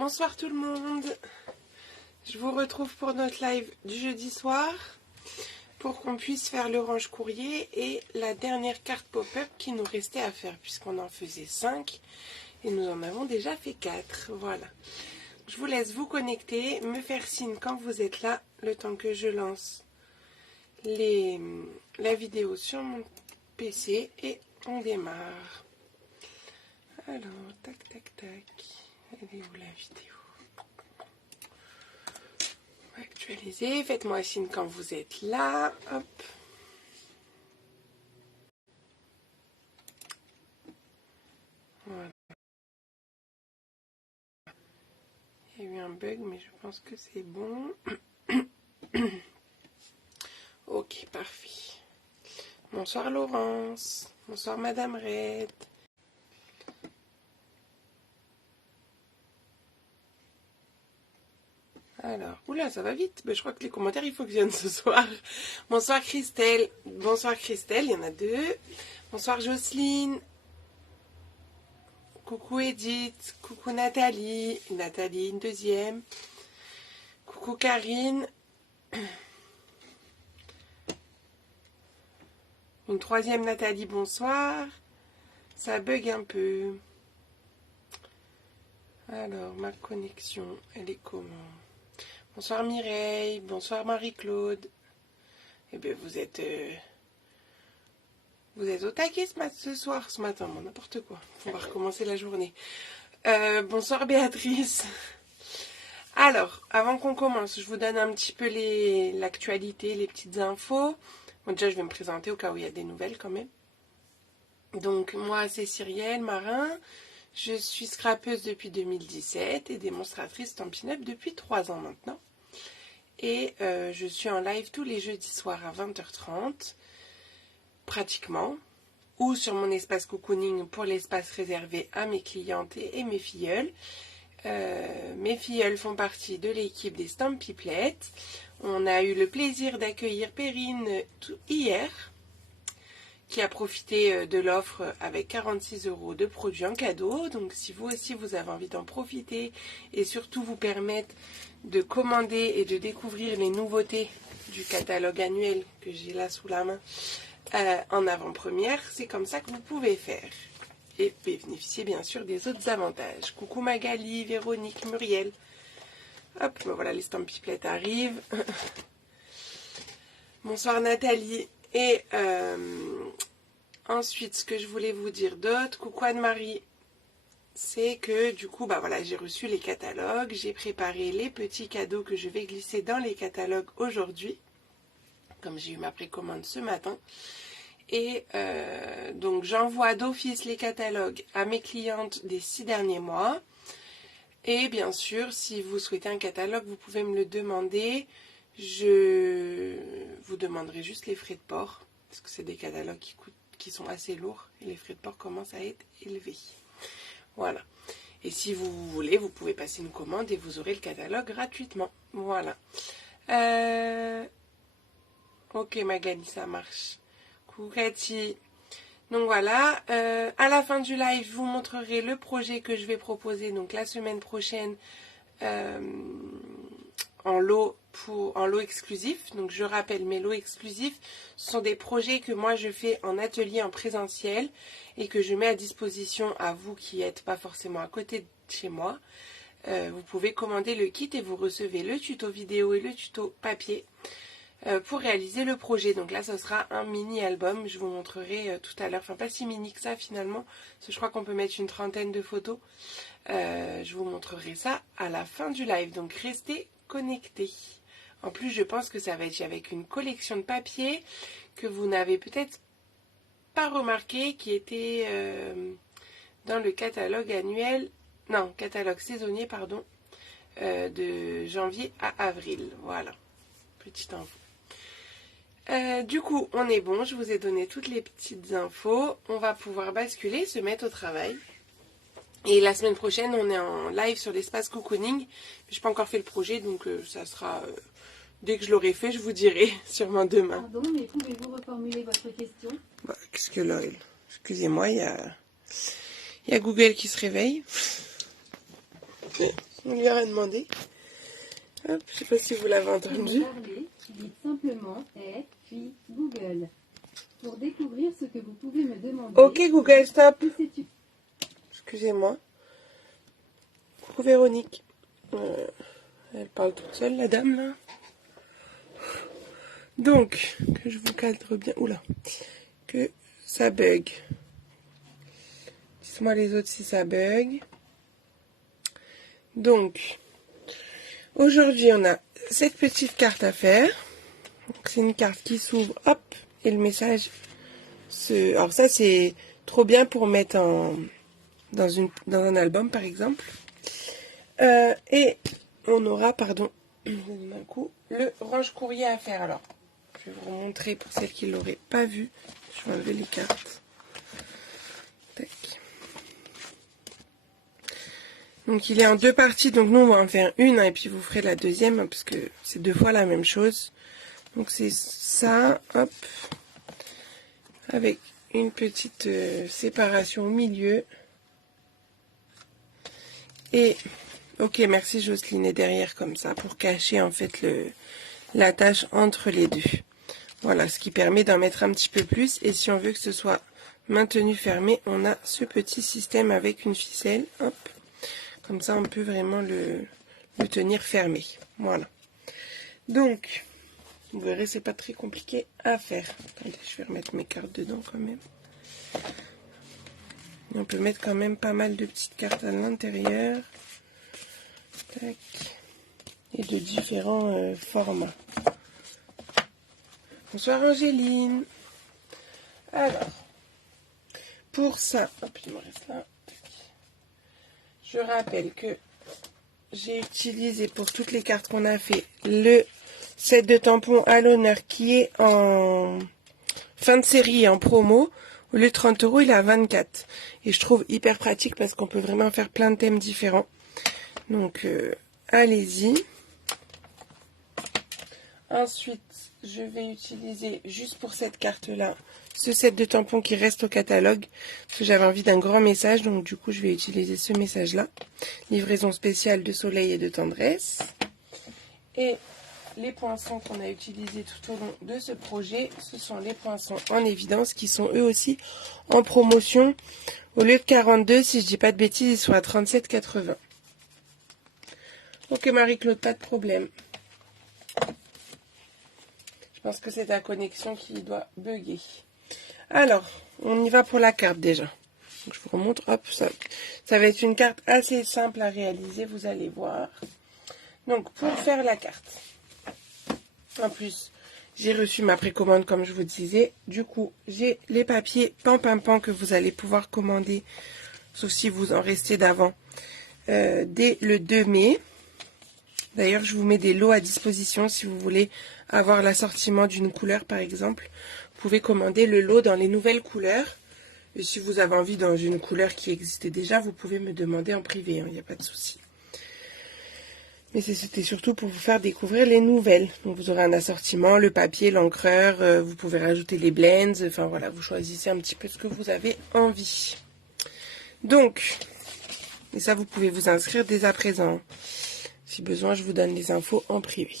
Bonsoir tout le monde, je vous retrouve pour notre live du jeudi soir pour qu'on puisse faire le range courrier et la dernière carte pop-up qui nous restait à faire puisqu'on en faisait 5 et nous en avons déjà fait 4. Voilà, je vous laisse vous connecter, me faire signe quand vous êtes là, le temps que je lance la vidéo sur mon PC et on démarre. Alors, tac tac tac, elle est où la vidéo? Actualiser, faites-moi signe quand vous êtes là, hop. Voilà. Il y a eu un bug, mais je pense que c'est bon. Ok, parfait. Bonsoir Laurence, bonsoir Madame Red. Alors, oula, ça va vite. Ben, je crois que les commentaires, ils fonctionnent ce soir. Bonsoir Christelle. Bonsoir Christelle, il y en a 2. Bonsoir Jocelyne. Coucou Edith. Coucou Nathalie. Nathalie, une deuxième. Coucou Karine. Une troisième Nathalie, bonsoir. Ça bug un peu. Alors, ma connexion, elle est comment? Bonsoir Mireille, bonsoir Marie-Claude. Eh bien, vous êtes au taquet ce matin, bon, n'importe quoi. On va recommencer la journée. Bonsoir Béatrice. Alors, avant qu'on commence, je vous donne un petit peu l'actualité, les petites infos. Bon, déjà, je vais me présenter au cas où il y a des nouvelles quand même. Donc, moi, c'est Cyrielle Marin. Je suis scrapeuse depuis 2017 et démonstratrice Stampin' Up depuis 3 ans maintenant. Et je suis en live tous les jeudis soirs à 20h30, pratiquement, ou sur mon espace cocooning pour l'espace réservé à mes clientes et mes filleuls. Mes filleuls font partie de l'équipe des Stampiplettes. On a eu le plaisir d'accueillir Perrine hier, qui a profité de l'offre avec 46 € de produits en cadeau. Donc si vous aussi vous avez envie d'en profiter et surtout vous permettre de commander et de découvrir les nouveautés du catalogue annuel que j'ai là sous la main en avant-première, c'est comme ça que vous pouvez faire. Et bénéficier bien sûr des autres avantages. Coucou Magali, Véronique, Muriel. Hop, ben voilà, les Stampiplettes arrivent. Bonsoir Nathalie. Et ensuite, ce que je voulais vous dire d'autre, coucou Anne-Marie, c'est que du coup, bah voilà, j'ai reçu les catalogues, j'ai préparé les petits cadeaux que je vais glisser dans les catalogues aujourd'hui, comme j'ai eu ma précommande ce matin. Et donc j'envoie d'office les catalogues à mes clientes des 6 derniers mois. Et bien sûr, si vous souhaitez un catalogue, vous pouvez me le demander. Je vous demanderai juste les frais de port, parce que c'est des catalogues qui sont assez lourds et les frais de port commencent à être élevés. Voilà. Et si vous voulez, vous pouvez passer une commande et vous aurez le catalogue gratuitement. Voilà. Ok Magali, ça marche. Coucou Cathy. Donc voilà, à la fin du live, je vous montrerai le projet que je vais proposer donc la semaine prochaine en lot exclusif. Donc je rappelle, mes lots exclusifs, ce sont des projets que moi je fais en atelier en présentiel et que je mets à disposition à vous qui n'êtes pas forcément à côté de chez moi. Vous pouvez commander le kit et vous recevez le tuto vidéo et le tuto papier pour réaliser le projet. Donc là, ce sera un mini-album. Je vous montrerai tout à l'heure. Enfin, pas si mini que ça finalement, parce que je crois qu'on peut mettre une 30aine de photos. Je vous montrerai ça à la fin du live. Donc restez connectés. En plus, je pense que ça va être avec une collection de papier que vous n'avez peut-être pas remarqué, qui était dans le catalogue annuel, non, catalogue saisonnier, pardon, de janvier à avril. Voilà, petite info. Du coup, on est bon, je vous ai donné toutes les petites infos. On va pouvoir basculer, se mettre au travail. Et la semaine prochaine, on est en live sur l'espace cocooning. Je n'ai pas encore fait le projet, donc ça sera... dès que je l'aurai fait, je vous dirai, sûrement demain. Pardon, mais pouvez-vous reformuler votre question? Bah, qu'est-ce que là, excusez-moi, il y a Google qui se réveille. On lui a rien demandé. Hop, je sais pas si vous l'avez entendu. Parler, dites simplement et puis Google. Pour découvrir ce que vous pouvez me demander. Ok Google, stop. Que sais-tu? Excusez-moi. Coucou Véronique. Elle parle toute seule, la dame, là. Donc, que je vous cadre bien. Oula. Que ça bug. Dites-moi les autres si ça bug. Donc, aujourd'hui, on a cette petite carte à faire. C'est une carte qui s'ouvre, hop, et le message se... Alors ça, c'est trop bien pour mettre dans un album, par exemple. Et on aura, pardon, d'un coup, le range courrier à faire. Alors, je vais vous montrer pour celles qui ne l'auraient pas vu. Je vais enlever les cartes. Tac. Donc, il est en deux parties. Donc, nous, on va en faire une, hein, et puis vous ferez la deuxième, hein, parce que c'est 2 fois la même chose. Donc, c'est ça, hop, avec une petite séparation au milieu. Et, ok, merci Jocelyne, est derrière comme ça, pour cacher, en fait, la tâche entre les deux. Voilà, ce qui permet d'en mettre un petit peu plus. Et si on veut que ce soit maintenu fermé, on a ce petit système avec une ficelle. Hop, comme ça, on peut vraiment le tenir fermé. Voilà. Donc, vous verrez, c'est pas très compliqué à faire. Attendez, je vais remettre mes cartes dedans quand même. Et on peut mettre quand même pas mal de petites cartes à l'intérieur. Tac. Et de différents formats. Bonsoir Angéline. Alors, pour ça, hop, il me reste là. Je rappelle que j'ai utilisé pour toutes les cartes qu'on a fait le set de tampons à l'honneur qui est en fin de série et en promo. Au lieu de 30 €, il est à 24. Et je trouve hyper pratique parce qu'on peut vraiment faire plein de thèmes différents. Donc, allez-y. Ensuite, je vais utiliser juste pour cette carte-là ce set de tampons qui reste au catalogue. Parce que j'avais envie d'un grand message. Donc, du coup, je vais utiliser ce message-là. Livraison spéciale de soleil et de tendresse. Et les poinçons qu'on a utilisés tout au long de ce projet, ce sont les poinçons en évidence qui sont eux aussi en promotion. Au lieu de 42, si je dis pas de bêtises, ils sont à 37,80. Ok Marie-Claude, pas de problème. Je pense que c'est ta connexion qui doit bugger. Alors, on y va pour la carte déjà. Donc, je vous remontre. Hop, ça va être une carte assez simple à réaliser, vous allez voir. Donc, pour faire la carte, en plus, j'ai reçu ma précommande comme je vous disais. Du coup, j'ai les papiers pan que vous allez pouvoir commander, sauf si vous en restez d'avant, dès le 2 mai. D'ailleurs, je vous mets des lots à disposition si vous voulez avoir l'assortiment d'une couleur, par exemple. Vous pouvez commander le lot dans les nouvelles couleurs. Et si vous avez envie dans une couleur qui existait déjà, vous pouvez me demander en privé, il n'y a pas de souci. Mais c'était surtout pour vous faire découvrir les nouvelles. Donc vous aurez un assortiment, le papier, l'encreur, vous pouvez rajouter les blends. Enfin voilà, vous choisissez un petit peu ce que vous avez envie. Donc, et ça vous pouvez vous inscrire dès à présent. Si besoin, je vous donne les infos en privé.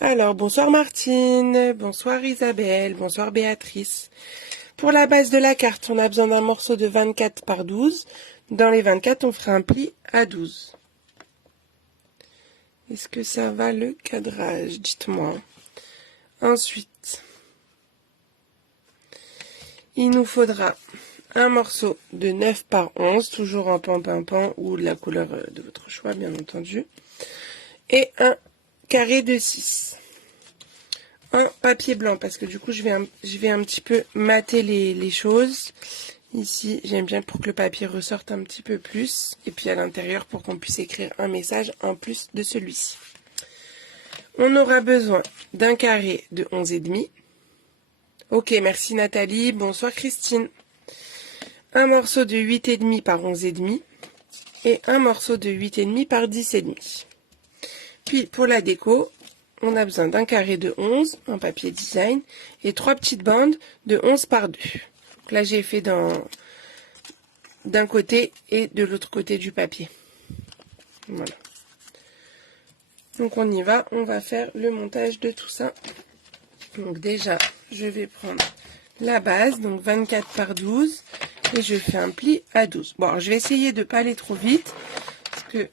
Alors, bonsoir Martine, bonsoir Isabelle, bonsoir Béatrice. Pour la base de la carte, on a besoin d'un morceau de 24 par 12. Dans les 24, on fera un pli à 12. Est-ce que ça va le cadrage? Dites-moi. Ensuite, il nous faudra un morceau de 9 par 11, toujours en pan ou de la couleur de votre choix, bien entendu. Et un carré de 6. Un papier blanc, parce que du coup, je vais un petit peu mater les choses. Ici, j'aime bien pour que le papier ressorte un petit peu plus. Et puis à l'intérieur, pour qu'on puisse écrire un message en plus de celui-ci. On aura besoin d'un carré de 11,5. Ok, merci Nathalie. Bonsoir Christine. Un morceau de 8,5 par 11,5. Et un morceau de 8,5 par 10,5. Puis pour la déco, on a besoin d'un carré de 11 en papier design et 3 petites bandes de 11 par 2. Donc là, j'ai fait d'un côté et de l'autre côté du papier. Voilà. Donc on y va, on va faire le montage de tout ça. Donc déjà, je vais prendre la base, donc 24 par 12, et je fais un pli à 12. Bon, alors, je vais essayer de ne pas aller trop vite, parce que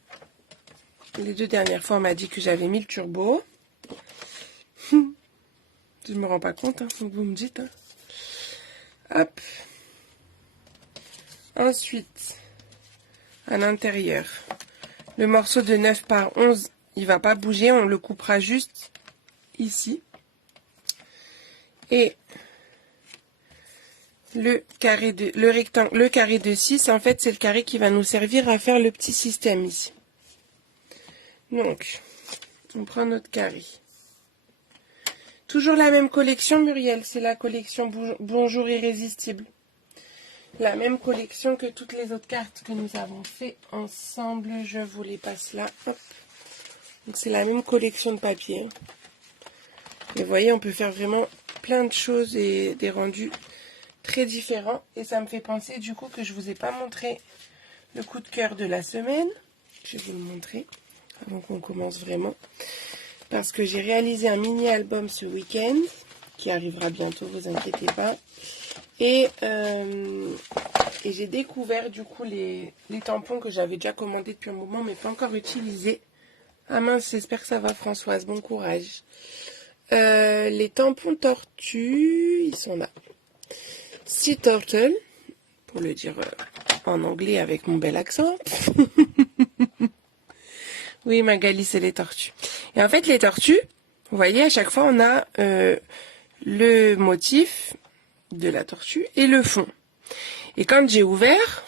les 2 dernières fois, on m'a dit que j'avais mis le turbo. Je me rends pas compte, hein, faut que vous me dites. Hein. Hop. Ensuite, à l'intérieur, le morceau de 9 par 11, il va pas bouger, on le coupera juste ici. Et le carré de 6, en fait, c'est le carré qui va nous servir à faire le petit système ici. Donc, on prend notre carré. Toujours la même collection, Muriel, c'est la collection Bonjour Irrésistible. La même collection que toutes les autres cartes que nous avons fait ensemble. Je vous les passe là. Hop. Donc c'est la même collection de papier. Hein. Et vous voyez, on peut faire vraiment plein de choses et des rendus très différents. Et ça me fait penser du coup que je ne vous ai pas montré le coup de cœur de la semaine. Je vais vous le montrer avant qu'on commence vraiment. Parce que j'ai réalisé un mini-album ce week-end, qui arrivera bientôt, vous inquiétez pas. Et j'ai découvert du coup les tampons que j'avais déjà commandés depuis un moment, mais pas encore utilisés. Ah mince, j'espère que ça va Françoise, bon courage. Les tampons tortues, ils sont là. Sea Turtle, pour le dire en anglais avec mon bel accent. Oui, Magali, c'est les tortues. Et en fait, les tortues, vous voyez, à chaque fois, on a le motif de la tortue et le fond. Et quand j'ai ouvert,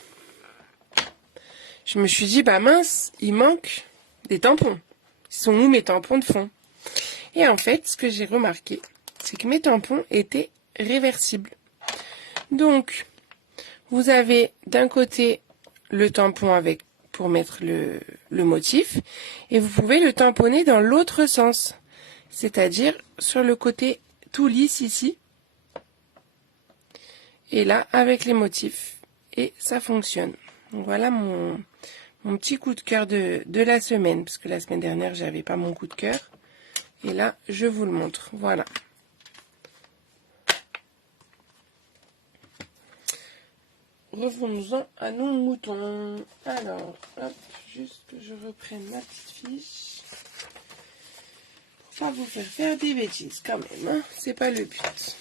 je me suis dit, bah mince, il manque des tampons. Ils sont où mes tampons de fond? Et en fait, ce que j'ai remarqué, c'est que mes tampons étaient réversibles. Donc, vous avez d'un côté le tampon avec pour mettre le motif, et vous pouvez le tamponner dans l'autre sens, c'est-à-dire sur le côté tout lisse ici, et là avec les motifs, et ça fonctionne. Donc voilà mon petit coup de cœur de la semaine, parce que la semaine dernière j'avais pas mon coup de cœur, et là je vous le montre, voilà. Revenons-en à nos moutons. Alors, hop, juste que je reprenne ma petite fiche. Pour pas vous faire des bêtises quand même, hein. C'est pas le but.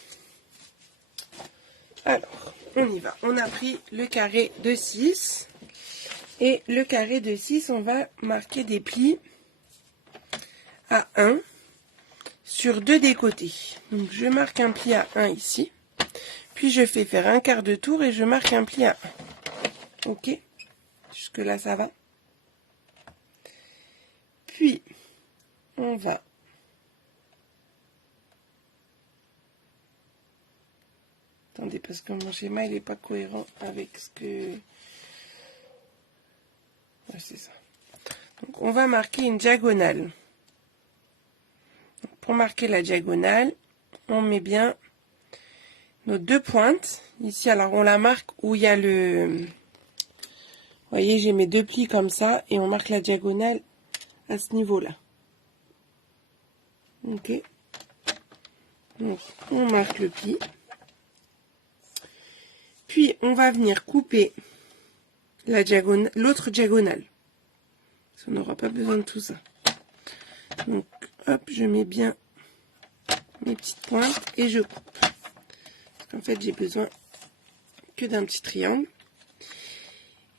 Alors, on y va. On a pris le carré de 6. Et le carré de 6, on va marquer des plis à 1 sur 2 des côtés. Donc, je marque un pli à 1 ici. Puis je fais faire un quart de tour et je marque un pli à 1. Ok, jusque là ça va. Puis on va attendez parce que mon schéma il n'est pas cohérent avec ce que c'est ça. Donc on va marquer une diagonale. Donc, pour marquer la diagonale, on met bien nos 2 pointes ici. Alors on la marque où il y a le, vous voyez, j'ai mes 2 plis comme ça et on marque la diagonale à ce niveau là. Ok, donc on marque le pli, puis on va venir couper la diagonale, l'autre diagonale, parce qu'on n'aura pas besoin de tout ça. Donc hop, je mets bien mes petites pointes et je coupe. En fait, j'ai besoin que d'un petit triangle.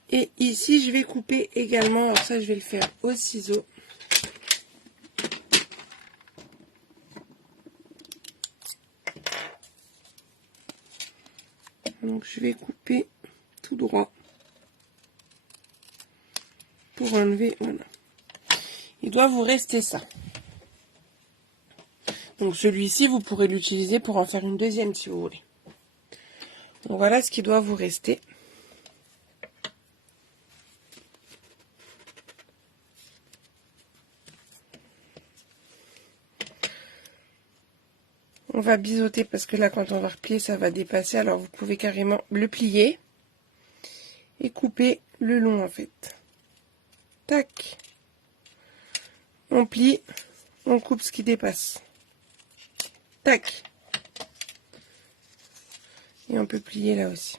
Et ici, je vais couper également. Alors ça, je vais le faire au ciseau. Donc, je vais couper tout droit pour enlever. Voilà. Il doit vous rester ça. Donc, celui-ci, vous pourrez l'utiliser pour en faire une deuxième si vous voulez. Donc, voilà ce qui doit vous rester. On va biseauter parce que là, quand on va replier, ça va dépasser. Alors, vous pouvez carrément le plier et couper le long, en fait. Tac. on plie, on coupe ce qui dépasse. Tac. Et on peut plier là aussi.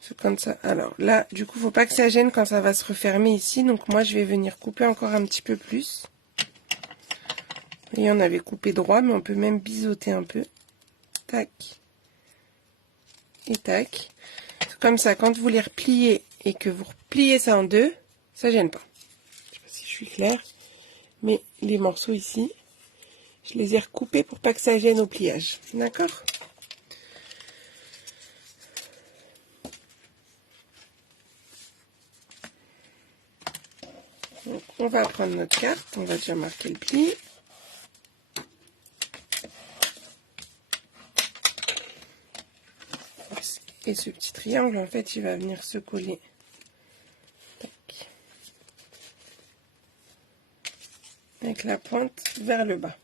C'est comme ça. Alors là, du coup, faut pas que ça gêne quand ça va se refermer ici. Donc moi, je vais venir couper encore un petit peu plus. Et on avait coupé droit, mais on peut même biseauter un peu. Tac. Et tac. Comme ça, quand vous les repliez et que vous repliez ça en deux, ça gêne pas. Je sais pas si je suis claire, mais les morceaux ici, je les ai recoupés pour pas que ça gêne au pliage. D'accord ? Donc, on va prendre notre carte, on va déjà marquer le pli. Et ce petit triangle, en fait, il va venir se coller. Tac. Avec la pointe vers le bas.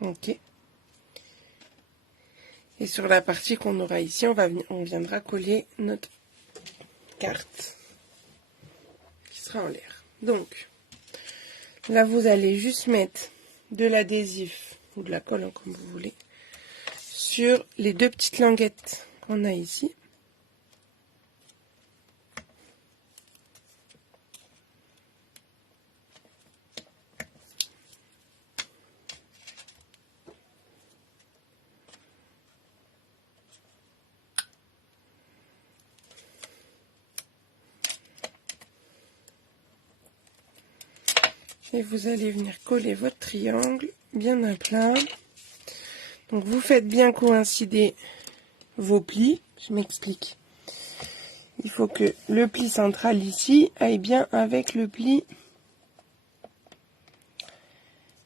Ok. Et sur la partie qu'on aura ici, on viendra coller notre carte qui sera en l'air. Donc, là, vous allez juste mettre de l'adhésif ou de la colle, hein, comme vous voulez, sur les deux petites languettes qu'on a ici. Et vous allez venir coller votre triangle bien à plat. Donc vous faites bien coïncider vos plis. Je m'explique. Il faut que le pli central ici aille bien avec le pli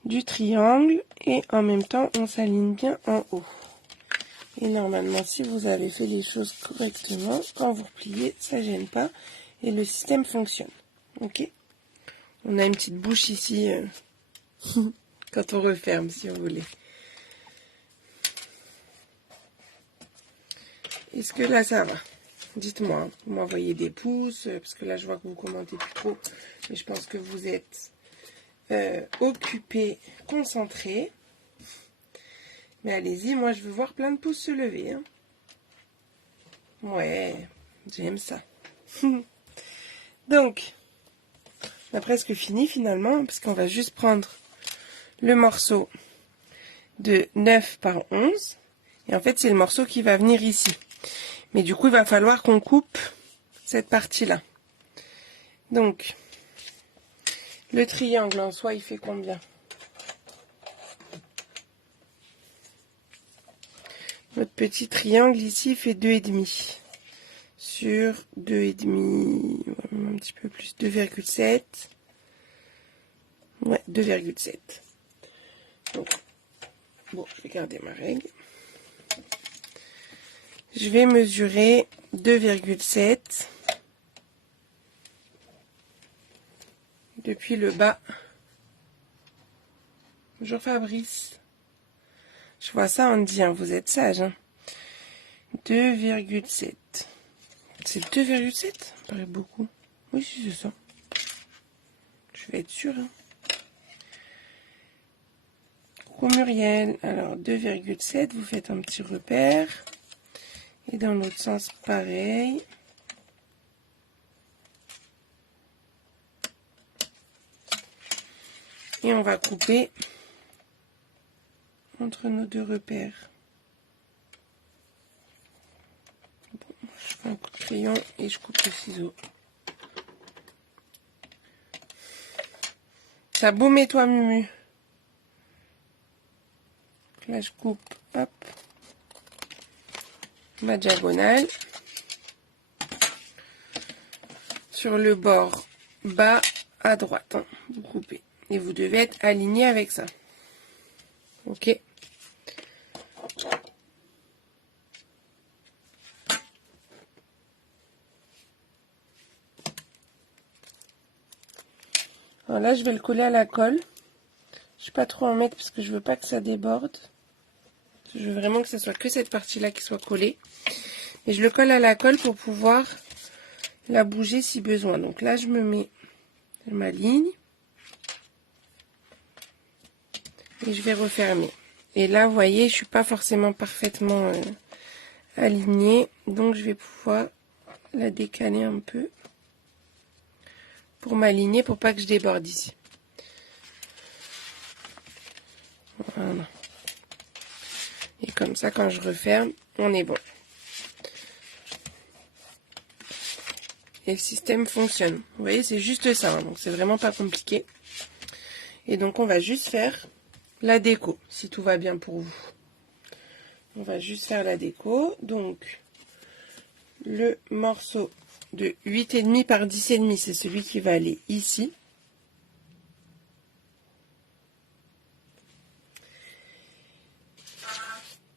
du triangle. Et en même temps, on s'aligne bien en haut. Et normalement, si vous avez fait les choses correctement, quand vous repliez, ça ne gêne pas. Et le système fonctionne. Ok ? On a une petite bouche ici quand on referme, si vous voulez. Est-ce que là, ça va? Dites-moi, hein. Vous m'envoyez des pouces, parce que là, je vois que vous commentez plus trop. Mais je pense que vous êtes occupés, concentrés. Mais allez-y, moi, je veux voir plein de pouces se lever. Hein. Ouais, j'aime ça. Donc, on a presque fini finalement, parce qu'on va juste prendre le morceau de 9 par 11. Et en fait, c'est le morceau qui va venir ici. Mais du coup, il va falloir qu'on coupe cette partie-là. Donc, le triangle en soi, il fait combien? Notre petit triangle ici fait 2,5. Sur 2,5, un petit peu plus, 2,7. Ouais, 2,7. Donc, bon, je vais garder ma règle. Je vais mesurer 2,7 depuis le bas. Bonjour Fabrice. Je vois ça en dit, hein, vous êtes sage. Hein. 2,7. C'est 2,7? Ça paraît beaucoup. Oui, c'est ça. Je vais être sûre. Hein. Coucou Muriel. Alors, 2,7, vous faites un petit repère. Et dans l'autre sens, pareil. Et on va couper entre nos deux repères. Bon, je fais un coup de crayon et je coupe le ciseau. Ça baume toi, Mumu. Là, je coupe, hop, ma diagonale. Sur le bord bas à droite, hein, vous coupez. Et vous devez être aligné avec ça. Ok. Alors là, je vais le coller à la colle. Je ne vais pas trop en mettre parce que je veux pas que ça déborde. Je veux vraiment que ce soit que cette partie-là qui soit collée. Et je le colle à la colle pour pouvoir la bouger si besoin. Donc là, je me mets ma ligne. Et je vais refermer. Et là, vous voyez, je suis pas forcément parfaitement alignée. Donc, je vais pouvoir la décaler un peu pour m'aligner, pour pas que je déborde ici. Voilà. Et comme ça, quand je referme, on est bon. Et le système fonctionne. Vous voyez, c'est juste ça. Hein, donc, c'est vraiment pas compliqué. Et donc, on va juste faire la déco, si tout va bien pour vous. On va juste faire la déco. Donc, le morceau de 8,5 par 10,5, c'est celui qui va aller ici.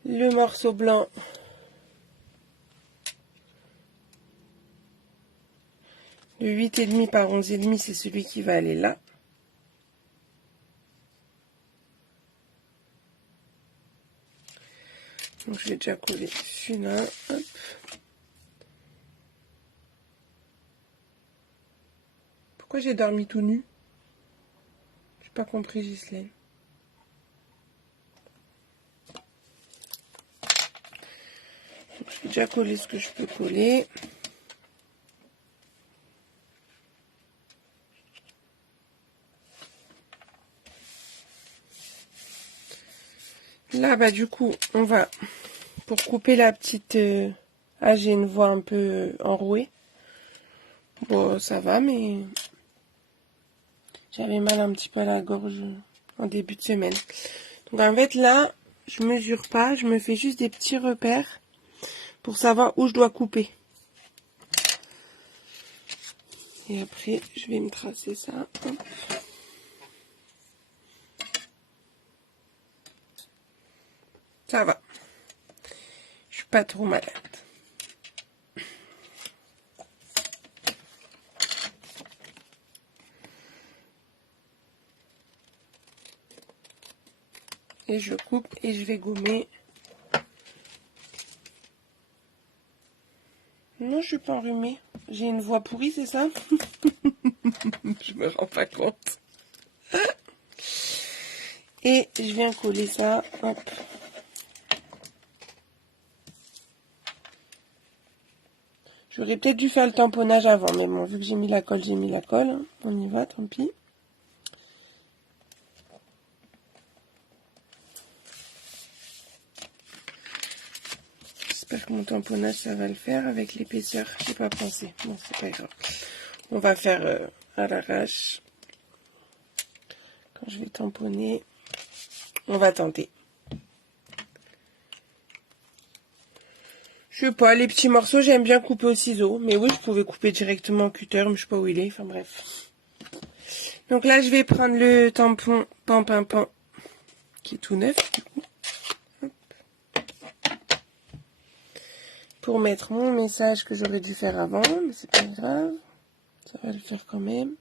Le morceau blanc, le 8,5 par 11,5, c'est celui qui va aller là. Donc je vais déjà coller celui-là. Hop. Pourquoi j'ai dormi tout nu? J'ai pas compris, Ghislaine. Donc, je vais déjà coller ce que je peux coller. Là, bah du coup, on va, pour couper la petite... Ah, j'ai une voix un peu enrouée. Bon, ça va, mais... J'avais mal un petit peu à la gorge en début de semaine. Donc en fait, là, je mesure pas. Je me fais juste des petits repères pour savoir où je dois couper. Et après, je vais me tracer ça. Hop. Ça va. Je suis pas trop malade. Et je coupe et je vais gommer. Non, je suis pas enrhumée. J'ai une voix pourrie, c'est ça? Je me rends pas compte. Et je viens coller ça. Hop. J'aurais peut-être dû faire le tamponnage avant, mais bon, vu que j'ai mis la colle, j'ai mis la colle. Hein. On y va, tant pis. J'espère que mon tamponnage, ça va le faire avec l'épaisseur. J'ai pas pensé. Bon, c'est pas grave. On va faire à l'arrache. Quand je vais tamponner, on va tenter. Je sais pas, les petits morceaux, j'aime bien couper au ciseau. Mais oui, je pouvais couper directement au cutter, mais je sais pas où il est. Enfin bref. Donc là, je vais prendre le tampon Pan, qui est tout neuf, du coup. Hop. Pour mettre mon message que j'aurais dû faire avant, mais c'est pas grave. Ça va le faire quand même.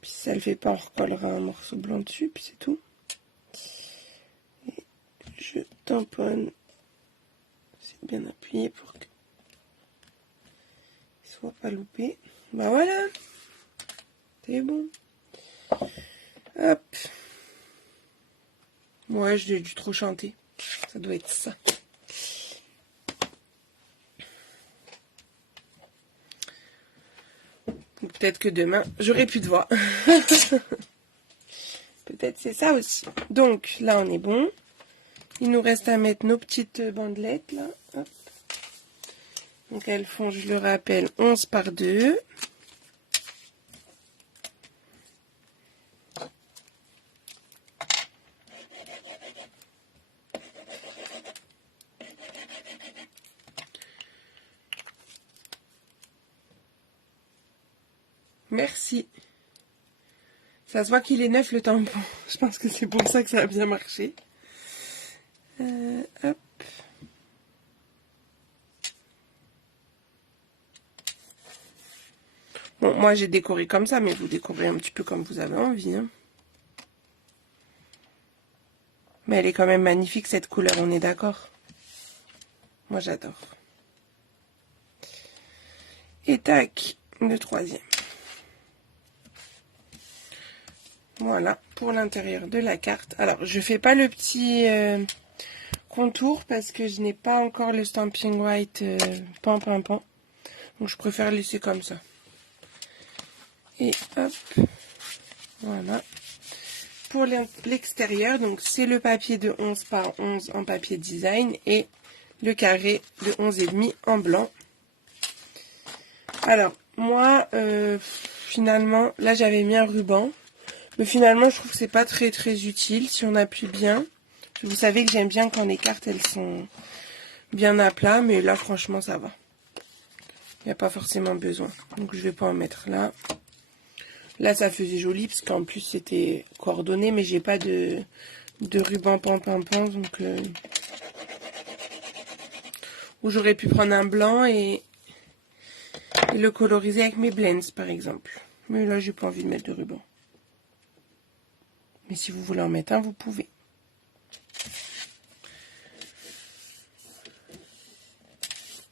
Puis si ça le fait pas, on recollera un morceau blanc dessus, puis c'est tout. Et je tamponne. C'est bien appuyé pour que il soit pas loupé. Bah voilà. C'est bon. Hop. Ouais, j'ai dû trop chanter. Ça doit être ça. Peut-être que demain, j'aurai plus de voix. Peut-être c'est ça aussi. Donc, là, on est bon. Il nous reste à mettre nos petites bandelettes, là. Hop. Donc, elles font, je le rappelle, 11 par 2. Merci. Ça se voit qu'il est neuf, le tampon. Je pense que c'est pour ça que ça a bien marché. Hop. Bon, moi, j'ai décoré comme ça, mais vous décorez un petit peu comme vous avez envie. Hein. Mais elle est quand même magnifique, cette couleur, on est d'accord? Moi, j'adore. Et tac, le troisième. Voilà, pour l'intérieur de la carte. Alors, je fais pas le petit contour parce que je n'ai pas encore le Stampin' White pan. Donc, je préfère laisser comme ça. Et hop, voilà. Pour l'extérieur, donc c'est le papier de 11 par 11 en papier design et le carré de 11,5 en blanc. Alors, moi, finalement, là j'avais mis un ruban. Mais finalement, je trouve que c'est pas très utile si on appuie bien. Vous savez que j'aime bien quand les cartes, elles sont bien à plat. Mais là, franchement, ça va. Il n'y a pas forcément besoin. Donc, je vais pas en mettre là. Là, ça faisait joli parce qu'en plus, c'était coordonné. Mais j'ai pas de ruban pan. Donc, où j'aurais pu prendre un blanc et le coloriser avec mes blends, par exemple. Mais là, j'ai pas envie de mettre de ruban. Mais si vous voulez en mettre un, vous pouvez.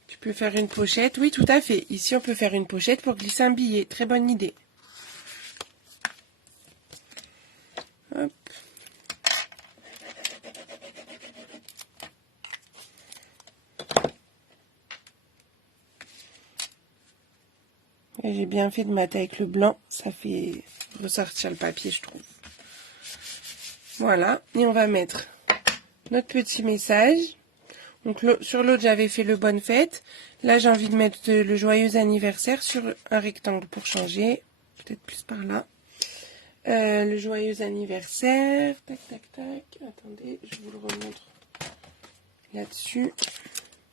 Tu peux faire une pochette. Oui, tout à fait. Ici, on peut faire une pochette pour glisser un billet. Très bonne idée. Hop. J'ai bien fait de mettre avec le blanc. Ça fait ressortir le papier, je trouve. Voilà, et on va mettre notre petit message. Donc sur l'autre, j'avais fait le bonne fête. Là, j'ai envie de mettre le joyeux anniversaire sur un rectangle pour changer. Peut-être plus par là. Le joyeux anniversaire. Tac, tac, tac. Attendez, je vous le remontre là-dessus.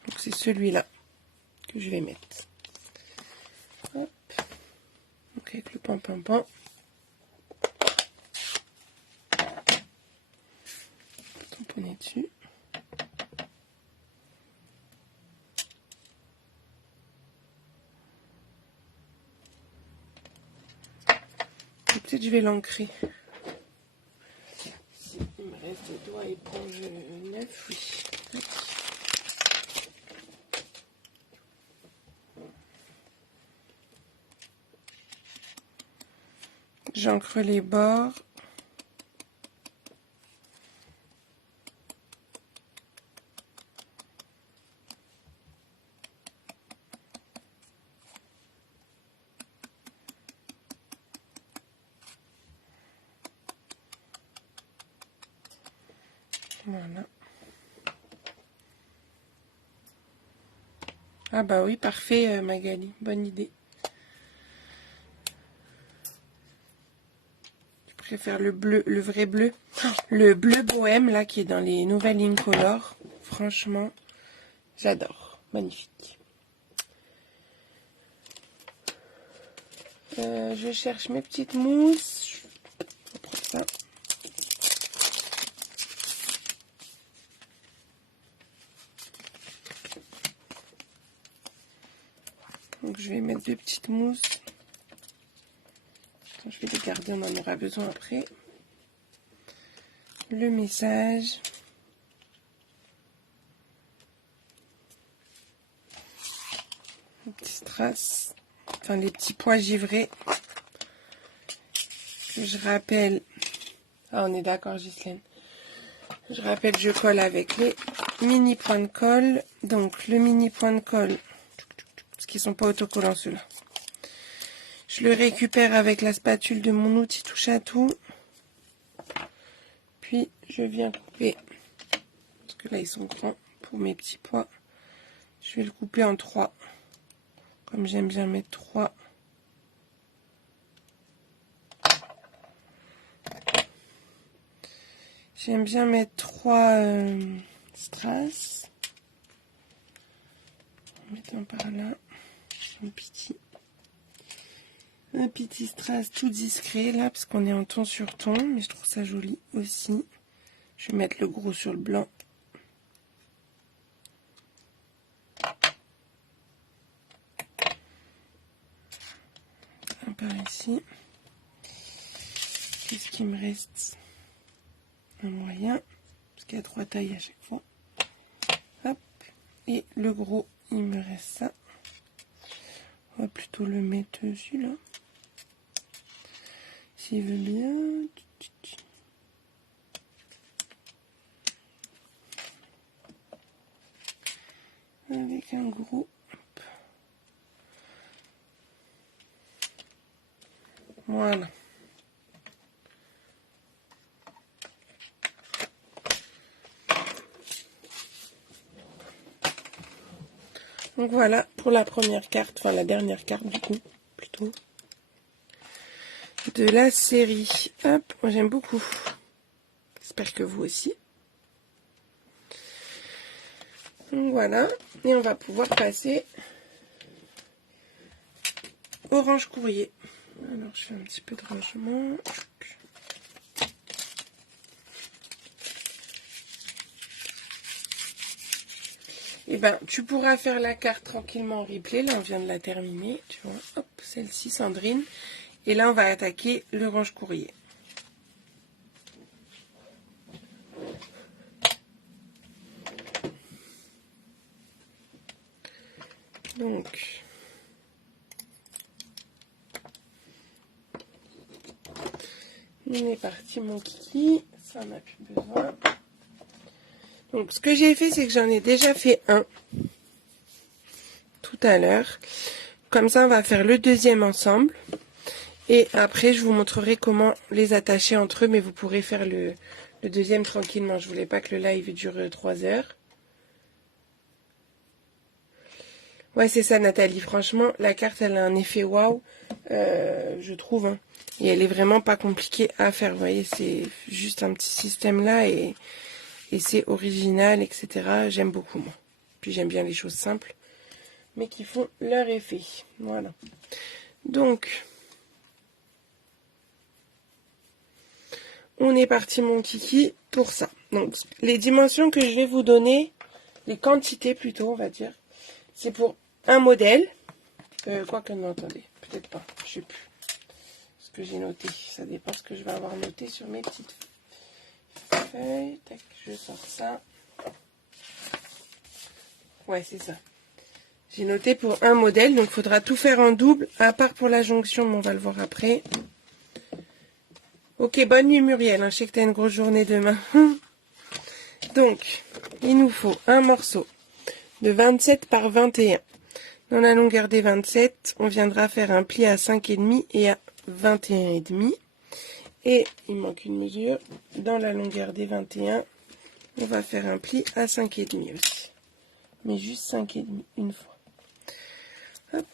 Donc c'est celui-là que je vais mettre. Hop. Donc avec le pan. Tamponner dessus. Peut-être je vais l'ancrer. Il me reste des doigts éponge neuf, oui. J'ancre les bords. Voilà. Ah bah oui, parfait Magali, bonne idée. Je préfère le bleu, le vrai bleu. Le bleu bohème là qui est dans les nouvelles Incolor. Franchement, j'adore. Magnifique. Je cherche mes petites mousses. Je prends ça. Donc je vais mettre deux petites mousses. Je vais les garder, on en aura besoin après. Le message. Les petits strass. Enfin les petits points givrés. Que je rappelle. Ah on est d'accord Ghislaine. Je rappelle je colle avec les mini points de colle. Donc le mini point de colle. Parce qu'ils ne sont pas autocollants ceux-là. Je le récupère avec la spatule de mon outil touche à tout. Puis je viens couper. Parce que là ils sont grands pour mes petits pois. Je vais le couper en 3. Comme j'aime bien mettre 3. J'aime bien mettre 3 strass. En mettant par là. Un petit strass tout discret là, parce qu'on est en ton sur ton, mais je trouve ça joli aussi. Je vais mettre le gros sur le blanc. Un par ici. Qu'est-ce qu'il me reste? Un moyen, parce qu'il y a 3 tailles à chaque fois. Hop. Et le gros, il me reste ça. Hop plutôt le mettre celui-là. S'il veut bien. Avec un gros. Hop. Voilà. Donc voilà pour la première carte, enfin la dernière carte du coup, plutôt, de la série. Hop, moi j'aime beaucoup. J'espère que vous aussi. Donc voilà, et on va pouvoir passer au range-courrier. Alors je fais un petit peu de rangement. Et ben, tu pourras faire la carte tranquillement en replay. Là, on vient de la terminer. Tu vois, hop, celle-ci, Sandrine. Et là, on va attaquer le range-courrier. Donc, on est parti, mon kiki. Ça, on n'a plus besoin. Donc, ce que j'ai fait, c'est que j'en ai déjà fait un tout à l'heure. Comme ça, on va faire le deuxième ensemble. Et après, je vous montrerai comment les attacher entre eux. Mais vous pourrez faire le deuxième tranquillement. Je voulais pas que le live dure 3 heures. Ouais, c'est ça, Nathalie. Franchement, la carte, elle a un effet waouh, je trouve. Hein. Et elle est vraiment pas compliquée à faire. Vous voyez, c'est juste un petit système là et c'est original, etc. J'aime beaucoup, moi. Puis j'aime bien les choses simples, mais qui font leur effet. Voilà. Donc, on est parti, mon kiki, pour ça. Donc, les dimensions que je vais vous donner, les quantités plutôt, on va dire, c'est pour un modèle. Quoique, non, attendez, peut-être pas, je sais plus ce que j'ai noté. Ça dépend ce que je vais avoir noté sur mes petites feuilles. Tac, je sors ça. Ouais, c'est ça. J'ai noté pour un modèle, donc il faudra tout faire en double, à part pour la jonction, mais on va le voir après. Ok, bonne nuit Muriel, hein, je sais que tu as une grosse journée demain. Donc, il nous faut un morceau de 27 par 21. Dans la longueur des 27, on viendra faire un pli à 5,5 et à 21,5. Et il manque une mesure. Dans la longueur des 21, on va faire un pli à 5,5 aussi. Mais juste 5,5 une fois. Hop.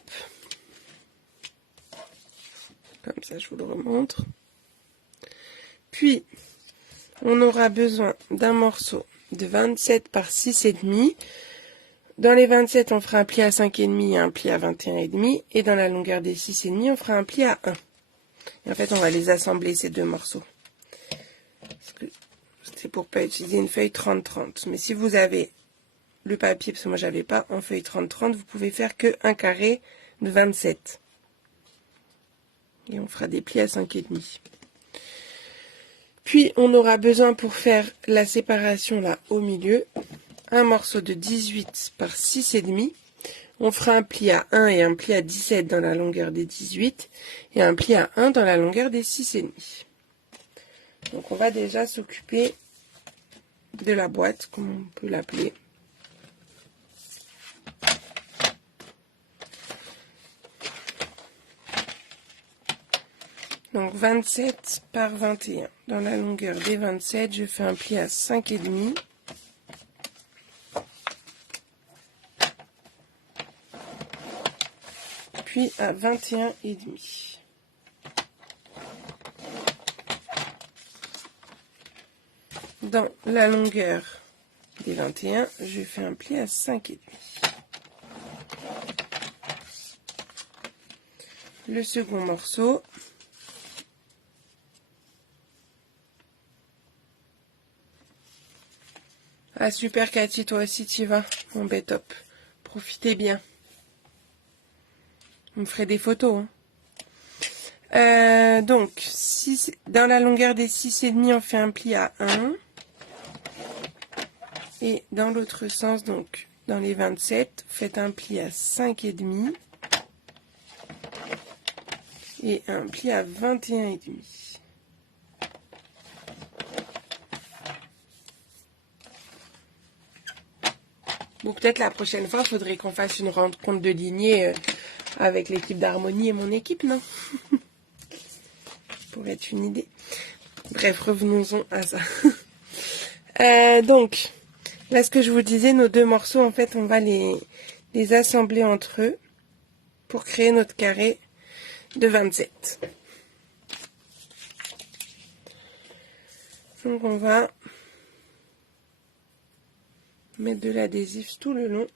Comme ça, je vous le remontre. Puis, on aura besoin d'un morceau de 27 par 6,5. Dans les 27, on fera un pli à 5,5 et un pli à 21,5. Et dans la longueur des 6,5, on fera un pli à 1. Et en fait, on va les assembler, ces deux morceaux. C'est pour pas utiliser une feuille 30-30. Mais si vous avez le papier, parce que moi, j'avais pas en feuille 30-30, vous pouvez faire que un carré de 27. Et on fera des plis à 5,5. Puis, on aura besoin pour faire la séparation là au milieu, un morceau de 18 par 6,5. On fera un pli à 1 et un pli à 17 dans la longueur des 18 et un pli à 1 dans la longueur des 6,5. Donc, on va déjà s'occuper de la boîte, comme on peut l'appeler. Donc 27 par 21. Dans la longueur des 27, je fais un pli à 5,5. Puis à 21,5. Dans la longueur des 21, je fais un pli à 5,5. Le second morceau. Ah super Cathy, toi aussi tu y vas. Bon ben top. Profitez bien. On me ferait des photos. Hein. Donc, dans la longueur des 6,5, on fait un pli à 1. Et dans l'autre sens, donc dans les 27, faites un pli à 5,5. et un pli à 21,5. Bon, peut-être la prochaine fois, il faudrait qu'on fasse une rencontre de lignée avec l'équipe d'Harmonie et mon équipe, non? Ça pourrait être une idée. Bref, revenons-en à ça. Donc, là, ce que je vous disais, nos deux morceaux, en fait, on va les assembler entre eux pour créer notre carré de 27. Donc, on va mettre de l'adhésif tout le long.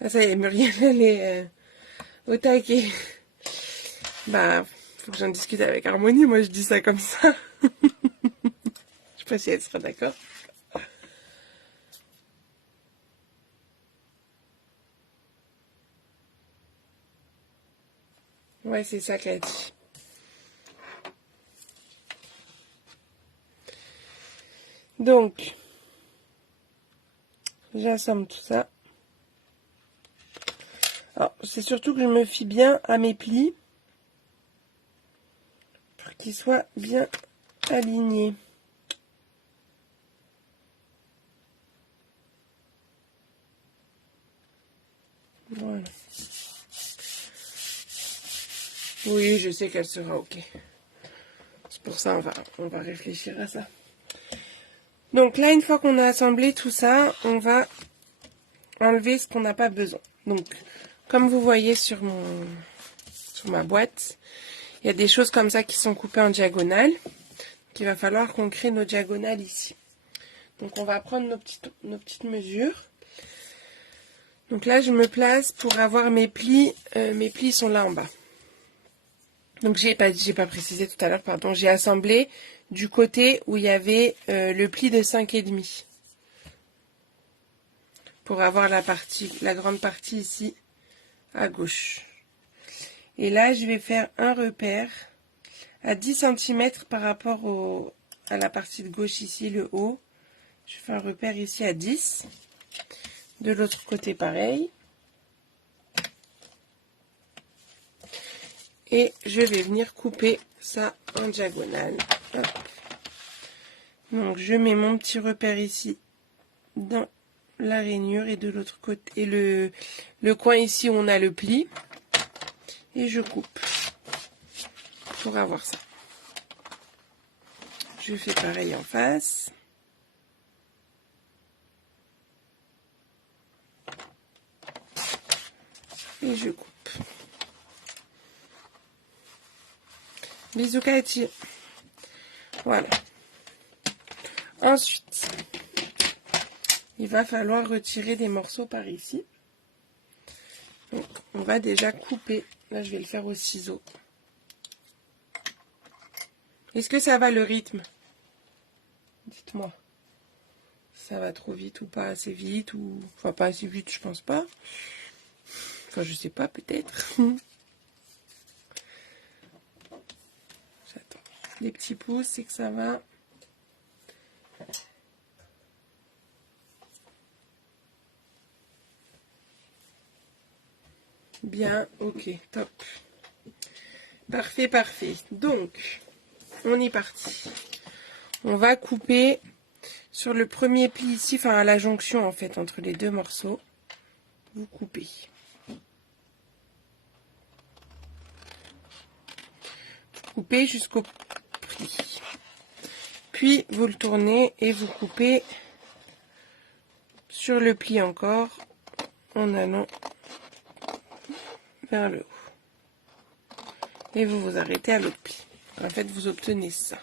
Ah, ça y est, Muriel, elle est au taquet. Bah, faut que j'en discute avec Harmonie. Moi, je dis ça comme ça. Je sais pas si elle sera d'accord. Ouais, c'est ça qu'elle dit. Donc, j'assemble tout ça. Alors, c'est surtout que je me fie bien à mes plis pour qu'ils soient bien alignés. Voilà. Oui, je sais qu'elle sera OK. C'est pour ça on va réfléchir à ça. Donc là, une fois qu'on a assemblé tout ça, on va enlever ce qu'on n'a pas besoin. Donc, comme vous voyez sur ma boîte, il y a des choses comme ça qui sont coupées en diagonale. Il va falloir qu'on crée nos diagonales ici. Donc on va prendre nos petites mesures. Donc là, je me place pour avoir mes plis. Mes plis sont là en bas. Donc j'ai pas précisé tout à l'heure, pardon. J'ai assemblé du côté où il y avait le pli de 5,5. Pour avoir la grande partie ici à gauche. Et là, je vais faire un repère à 10 cm par rapport à la partie de gauche ici, le haut. Je fais un repère ici à 10. De l'autre côté, pareil. Et je vais venir couper ça en diagonale. Hop. Donc, je mets mon petit repère ici dans la rainure et de l'autre côté, et le coin ici où on a le pli. Et je coupe pour avoir ça. Je fais pareil en face. Et je coupe. Bisous Cathy. Voilà. Ensuite, il va falloir retirer des morceaux par ici. Donc, on va déjà couper. Là, je vais le faire au ciseau. Est-ce que ça va le rythme? Dites-moi. Ça va trop vite ou pas assez vite ou... Enfin, pas assez vite, je pense pas. Enfin, je sais pas, peut-être. J'attends. Les petits pouces, c'est que ça va. Bien, ok, top. Parfait, parfait. Donc, on est parti. On va couper sur le premier pli ici, enfin à la jonction en fait, entre les deux morceaux. Vous coupez. Vous coupez jusqu'au pli. Puis, vous le tournez et vous coupez sur le pli encore, en allant vers le haut. Et vous vous arrêtez à l'autre pli. En fait, vous obtenez ça.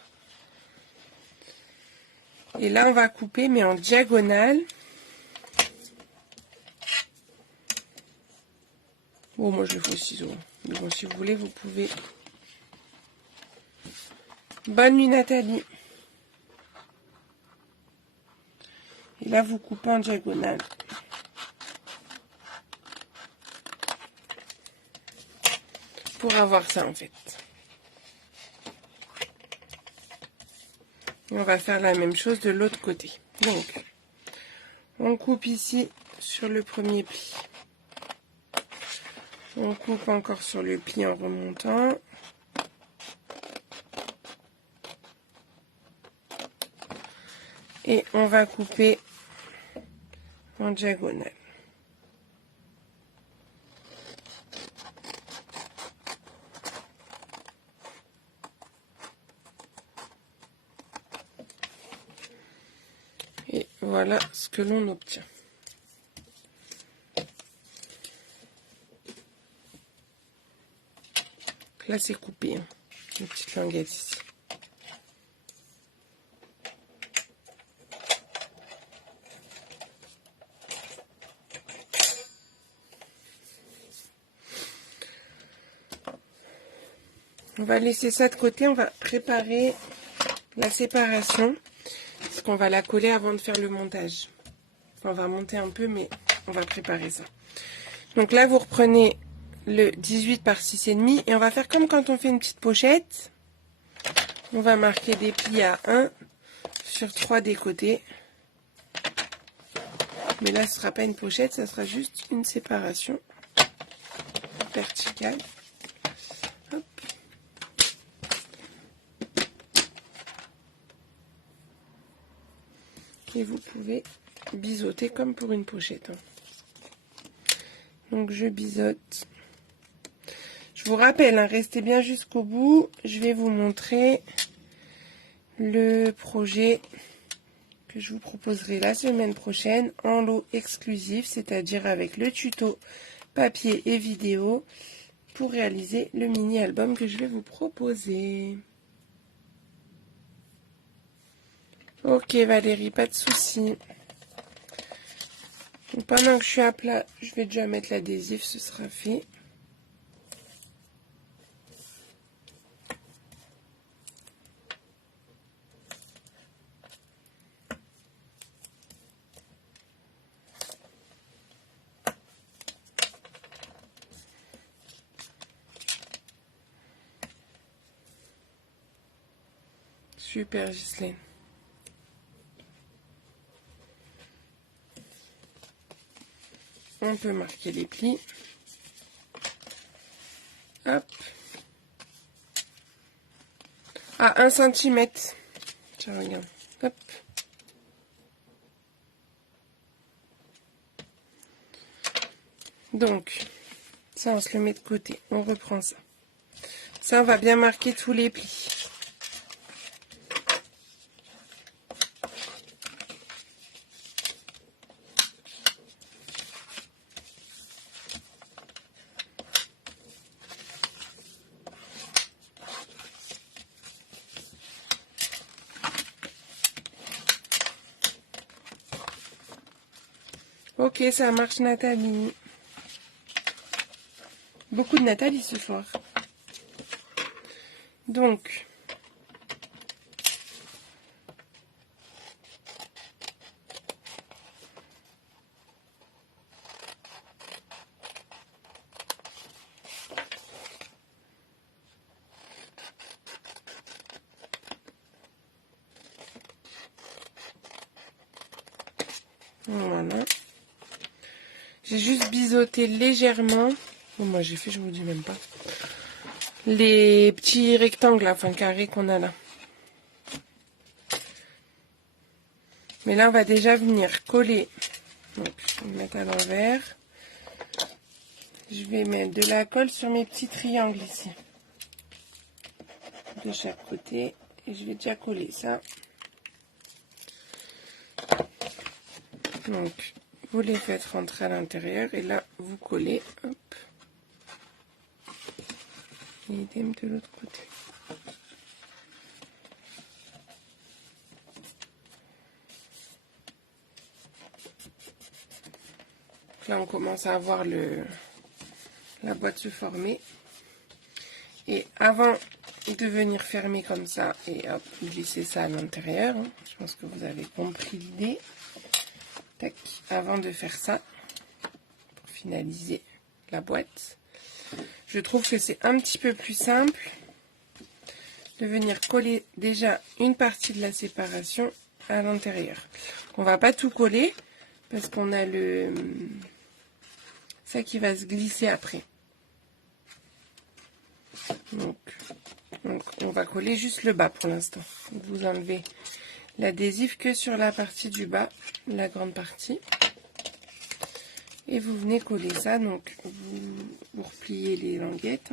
Et là, on va couper, mais en diagonale. Bon, moi, je le fais au ciseau. Mais bon, si vous voulez, vous pouvez. Bonne nuit, Nathalie. Et là, vous coupez en diagonale. Pour avoir ça, en fait. On va faire la même chose de l'autre côté. Donc, on coupe ici sur le premier pli. On coupe encore sur le pli en remontant. Et on va couper en diagonale. Et voilà ce que l'on obtient. Là, c'est coupé, hein, une petite languette ici. On va laisser ça de côté, on va préparer la séparation, parce qu'on va la coller avant de faire le montage. Enfin, on va monter un peu, mais on va préparer ça. Donc là, vous reprenez le 18 par 6,5 et on va faire comme quand on fait une petite pochette. On va marquer des plis à 1 sur 3 des côtés. Mais là, ce ne sera pas une pochette, ça sera juste une séparation verticale. Hop. Et vous pouvez biseauter comme pour une pochette. Donc je biseaute. Je vous rappelle, hein, restez bien jusqu'au bout. Je vais vous montrer le projet que je vous proposerai la semaine prochaine en lot exclusif, c'est-à-dire avec le tuto papier et vidéo pour réaliser le mini-album que je vais vous proposer. Ok Valérie, pas de souci. Donc, pendant que je suis à plat, je vais déjà mettre l'adhésif, ce sera fait. Super Ghislaine. On peut marquer les plis. Hop. À 1 cm. Tiens, regarde. Hop. Donc, ça, on se le met de côté. On reprend ça. Ça, on va bien marquer tous les plis. Ok, ça marche Nathalie. Beaucoup de Nathalie ce soir. Donc, voilà. J'ai juste biseauté légèrement. Bon, moi j'ai fait, je vous dis même pas. Les petits rectangles, là, enfin carrés qu'on a là. Mais là, on va déjà venir coller. Donc, je vais mettre à l'envers. Je vais mettre de la colle sur mes petits triangles ici. De chaque côté. Et je vais déjà coller ça. Donc, vous les faites rentrer à l'intérieur. Et là, vous collez. Hop. Et idem de l'autre côté. Là, on commence à voir la boîte se former. Et avant de venir fermer comme ça et hop, glisser ça à l'intérieur, hein, je pense que vous avez compris l'idée. Tac, avant de faire ça, pour finaliser la boîte, je trouve que c'est un petit peu plus simple de venir coller déjà une partie de la séparation à l'intérieur. On va pas tout coller parce qu'on a ça qui va se glisser après. Donc, on va coller juste le bas pour l'instant. Vous enlevez l'adhésif que sur la partie du bas, la grande partie. Et vous venez coller ça. Donc, vous repliez les languettes.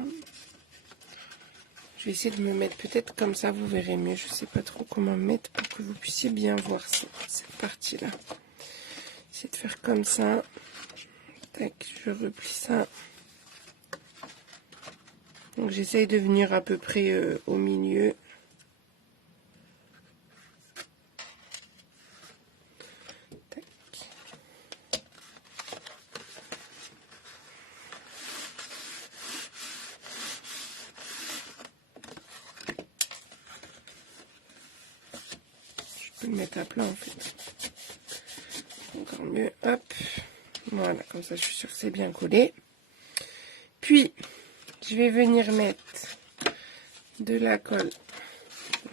Je vais essayer de me mettre peut-être comme ça, vous verrez mieux. Je ne sais pas trop comment me mettre pour que vous puissiez bien voir cette partie-là. Essayez de faire comme ça. Tac, je replie ça. Donc j'essaye de venir à peu près au milieu. Tac. Je peux le mettre à plat en fait. Encore mieux. Hop. Voilà, comme ça je suis sûre que c'est bien collé. Puis, je vais venir mettre de la colle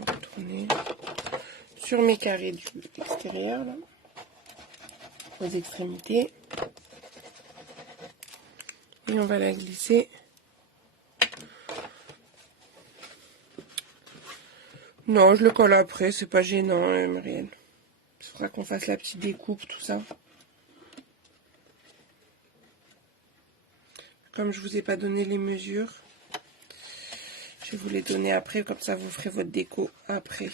retourner sur mes carrés du extérieur, là, aux extrémités. Et on va la glisser. Non, je le colle après, c'est pas gênant, Muriel. Il faudra qu'on fasse la petite découpe, tout ça. Comme je vous ai pas donné les mesures, je vais vous les donner après, comme ça vous ferez votre déco après.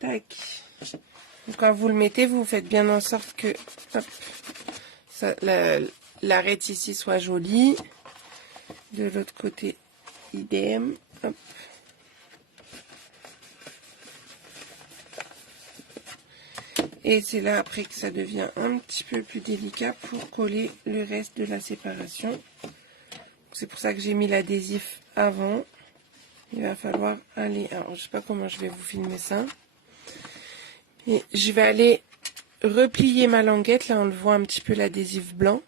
Tac. Donc quand vous le mettez, vous faites bien en sorte que hop, ça, l'arête ici soit jolie. De l'autre côté, idem. Hop. Et c'est là après que ça devient un petit peu plus délicat pour coller le reste de la séparation. C'est pour ça que j'ai mis l'adhésif avant. Il va falloir aller... Alors, je sais pas comment je vais vous filmer ça. Mais je vais aller replier ma languette. Là, on le voit un petit peu l'adhésif blanc.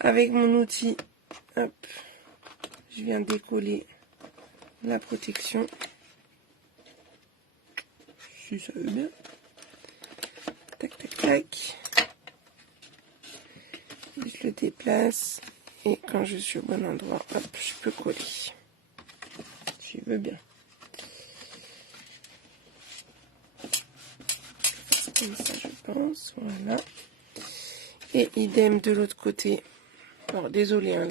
Avec mon outil, hop, je viens décoller la protection. Si ça veut bien. Tac, tac, tac. Je le déplace. Et quand je suis au bon endroit, hop, je peux coller. Si je veux bien. Comme ça, je pense. Voilà. Et idem de l'autre côté. Alors, désolé, hein,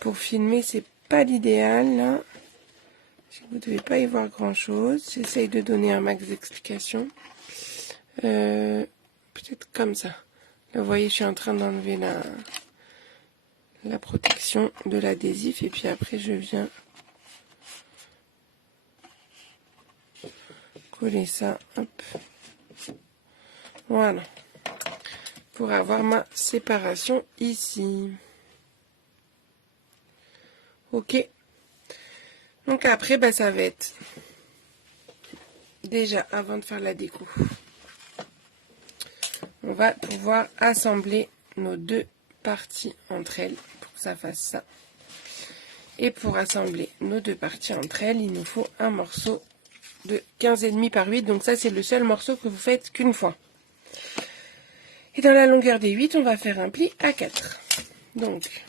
pour filmer, c'est pas l'idéal, là. Vous ne devez pas y voir grand-chose. J'essaye de donner un max d'explications. Peut-être comme ça. Là, vous voyez, je suis en train d'enlever la protection de l'adhésif. Et puis après, je viens coller ça. Hop. Voilà. Pour avoir ma séparation ici. Ok. Donc après, bah, ça va être déjà avant de faire la déco. On va pouvoir assembler nos deux parties entre elles pour que ça fasse ça. Et pour assembler nos deux parties entre elles, il nous faut un morceau de 15,5 par 8. Donc ça, c'est le seul morceau que vous faites qu'une fois. Et dans la longueur des 8, on va faire un pli à 4. Donc,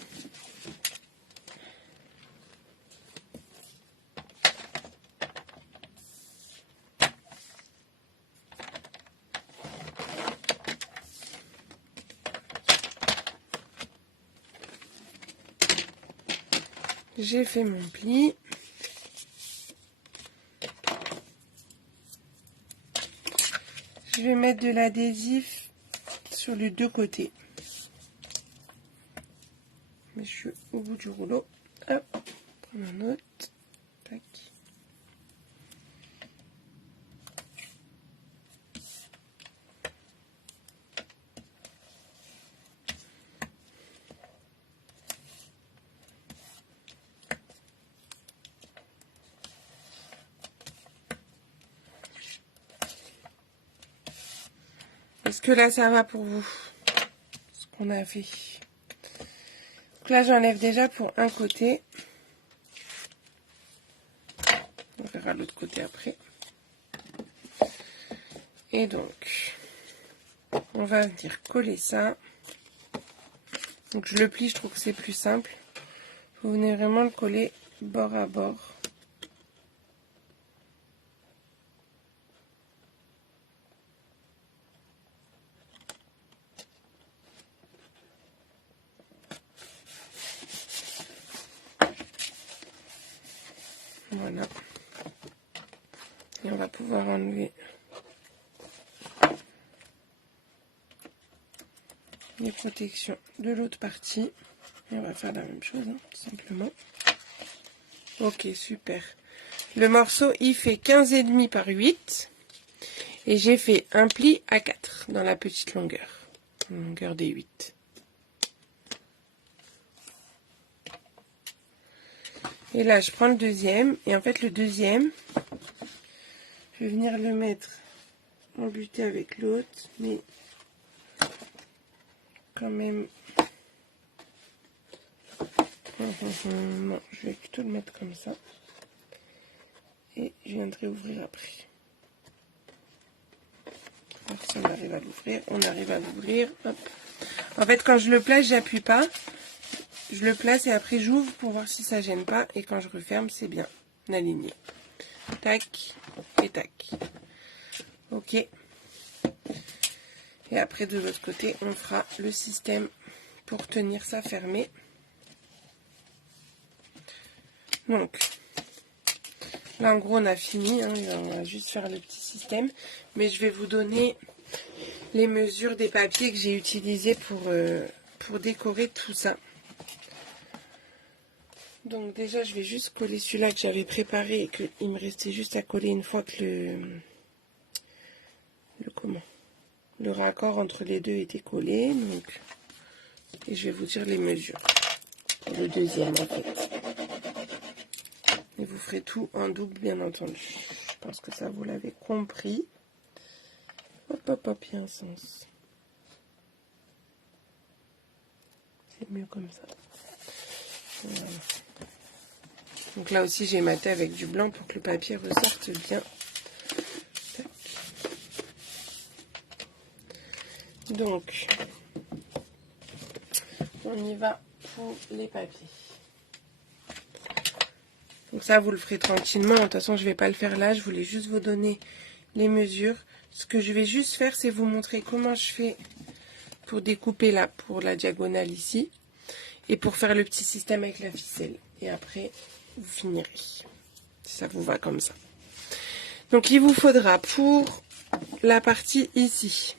j'ai fait mon pli. Je vais mettre de l'adhésif sur les deux côtés. Mais je suis au bout du rouleau. Hop, prendre un autre. Tac. Est-ce que là ça va pour vous? qu'on a fait. Donc là, j'enlève déjà pour un côté. On verra l'autre côté après. Et donc, on va venir coller ça. Donc je le plie, je trouve que c'est plus simple. Vous venez vraiment le coller bord à bord. Voilà. Et on va pouvoir enlever les protections de l'autre partie. Et on va faire la même chose, hein, tout simplement. Ok, super. Le morceau, il fait 15,5 par 8. Et j'ai fait un pli à 4 dans la petite longueur. Longueur des 8. Et là, je prends le deuxième. Et en fait, le deuxième, je vais venir le mettre embuté avec l'autre. Mais quand même... Non, je vais plutôt le mettre comme ça. Et je viendrai ouvrir après. Alors si on arrive à l'ouvrir, on arrive à l'ouvrir. Hop. En fait, quand je le place, j'appuie pas. Je le place et après j'ouvre pour voir si ça gêne pas. Et quand je referme, c'est bien aligné. Tac et tac. Ok. Et après de l'autre côté, on fera le système pour tenir ça fermé. Donc, là en gros on a fini. Hein, on va juste faire le petit système. Mais je vais vous donner les mesures des papiers que j'ai utilisés pour décorer tout ça. Donc déjà je vais juste coller celui-là que j'avais préparé et qu'il me restait juste à coller une fois que le raccord entre les deux était collé. Donc, et je vais vous dire les mesures pour le deuxième en fait. Et vous ferez tout en double bien entendu. Je pense que ça vous l'avez compris. Hop hop hop, il y a un sens. C'est mieux comme ça. Voilà. Donc là aussi j'ai maté avec du blanc pour que le papier ressorte bien. Tac. Donc on y va pour les papiers. Donc ça vous le ferez tranquillement. De toute façon je ne vais pas le faire là. Je voulais juste vous donner les mesures. Ce que je vais juste faire c'est vous montrer comment je fais pour découper là pour la diagonale ici. Et pour faire le petit système avec la ficelle. Et après vous finirez. Si ça vous va comme ça. Donc il vous faudra pour la partie ici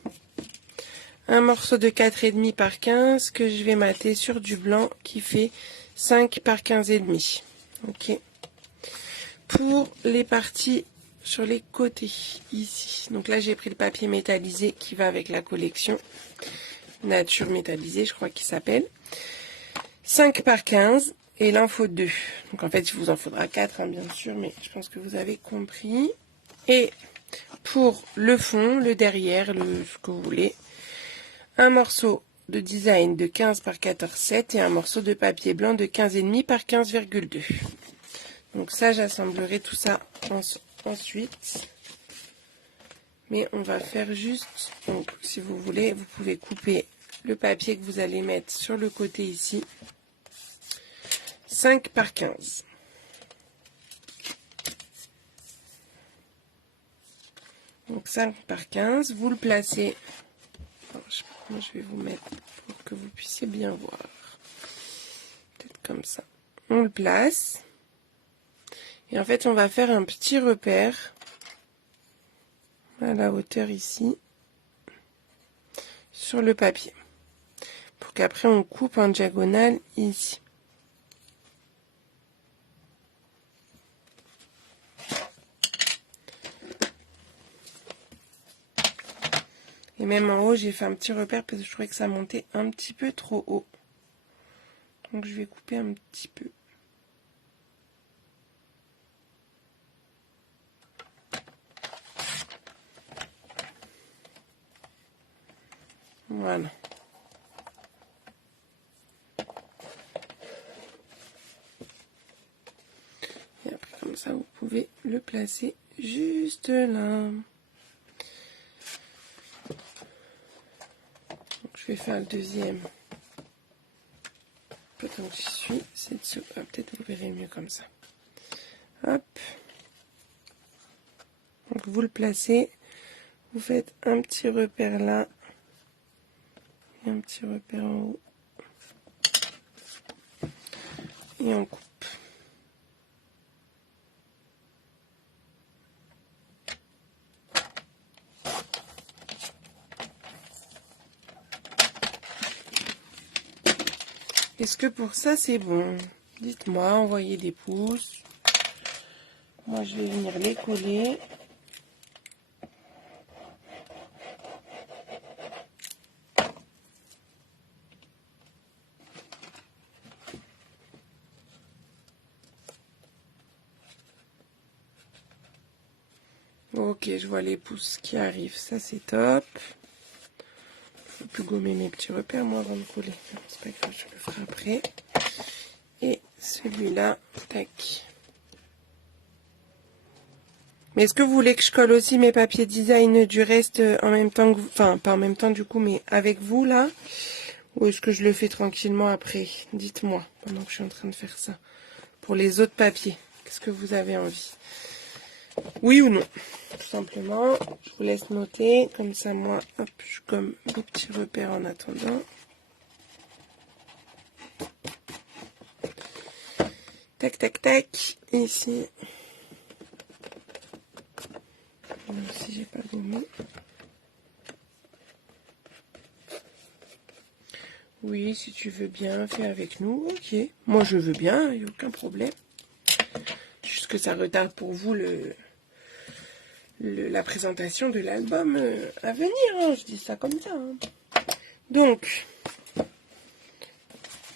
un morceau de 4,5 par 15 que je vais mater sur du blanc qui fait 5 par 15,5. Ok. Pour les parties sur les côtés ici. Donc là j'ai pris le papier métallisé qui va avec la collection. Nature métallisée je crois qu'il s'appelle. 5 par 15 et il en faut 2. Donc en fait il vous en faudra 4 hein, bien sûr mais je pense que vous avez compris. Et pour le fond, le derrière, ce que vous voulez, un morceau de design de 15 par 14,7 et un morceau de papier blanc de 15,5 par 15,2. Donc ça, j'assemblerai tout ça ensuite. Mais on va faire juste, donc si vous voulez, vous pouvez couper le papier que vous allez mettre sur le côté ici. 5 par 15. Donc 5 par 15, vous le placez, alors, je sais pas comment je vais vous mettre pour que vous puissiez bien voir, peut-être comme ça. On le place, et en fait on va faire un petit repère, à la hauteur ici, sur le papier, pour qu'après on coupe en diagonale ici. Et même en haut, j'ai fait un petit repère parce que je trouvais que ça montait un petit peu trop haut. Donc je vais couper un petit peu. Voilà. ça, vous pouvez le placer juste là. Donc, je vais faire le deuxième. Tant que j'y suis, c'est dessous. Ah, peut-être vous verrez mieux comme ça. Hop. Donc vous le placez. Vous faites un petit repère là. Et un petit repère en haut. Et on coupe. Est-ce que pour ça c'est bon? Dites-moi, envoyez des pouces. Moi je vais venir les coller. Ok, je vois les pouces qui arrivent, ça c'est top. Je ne peux plus gommer mes petits repères moi avant de coller. C'est pas grave, je le ferai après. Et celui-là, tac. Mais est-ce que vous voulez que je colle aussi mes papiers design du reste en même temps que vous, enfin pas en même temps du coup, mais avec vous là? Ou est-ce que je le fais tranquillement après? Dites-moi, pendant que je suis en train de faire ça. Pour les autres papiers, qu'est-ce que vous avez envie? Oui ou non? Tout simplement, je vous laisse noter. Comme ça, moi, hop, je gomme mes petits repères en attendant. Tac, tac, tac. Ici. Même si j'ai pas gommé. Oui, si tu veux bien, fais avec nous. Ok. Moi, je veux bien, il n'y a aucun problème. Juste que ça retarde pour vous la présentation de l'album à venir. Hein. Je dis ça comme ça. Hein. Donc,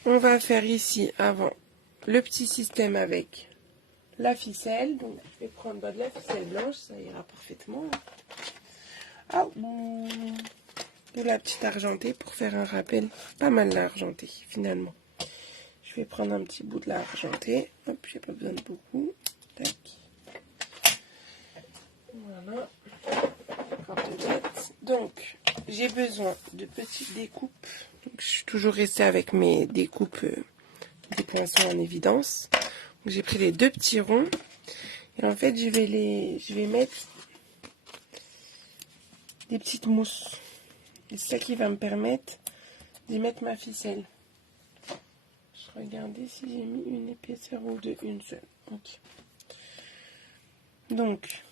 on va faire ici avant le petit système avec la ficelle. Donc, je vais prendre de la ficelle blanche, ça ira parfaitement. Ah, de la petite argentée pour faire un rappel. Pas mal l'argentée, finalement. Je vais prendre un petit bout de l'argentée. Hop, j'ai pas besoin de beaucoup. Tac. Voilà. Donc, j'ai besoin de petites découpes. Donc, je suis toujours restée avec mes découpes des poinçons en évidence. J'ai pris les deux petits ronds. Et en fait, je vais mettre des petites mousses. Et c'est ça qui va me permettre d'y mettre ma ficelle. Je regardais si j'ai mis une épaisseur ou deux, une seule. Ok. Donc,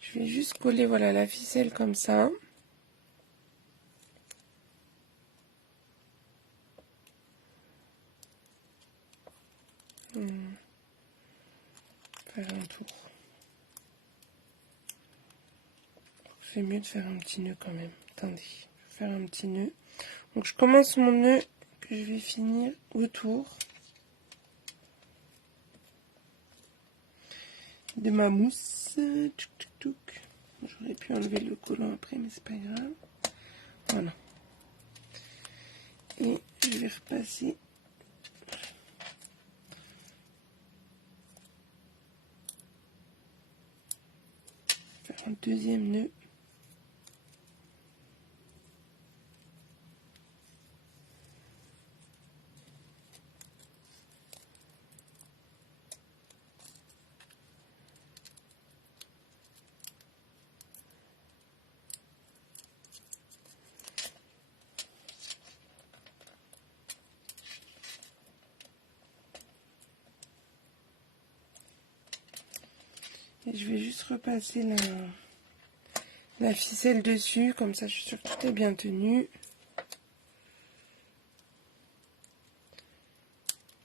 je vais juste coller voilà, la ficelle comme ça. Faire un tour. C'est mieux de faire un petit nœud quand même. Attendez, je vais faire un petit nœud. Donc je commence mon nœud que je vais finir autour de ma mousse. Tchouk, tchouk, tchouk. J'aurais pu enlever le collant après, mais c'est pas grave. Voilà. Et je vais repasser. Faire un deuxième nœud. Et je vais juste repasser la ficelle dessus, comme ça je suis sûre que tout est bien tenu.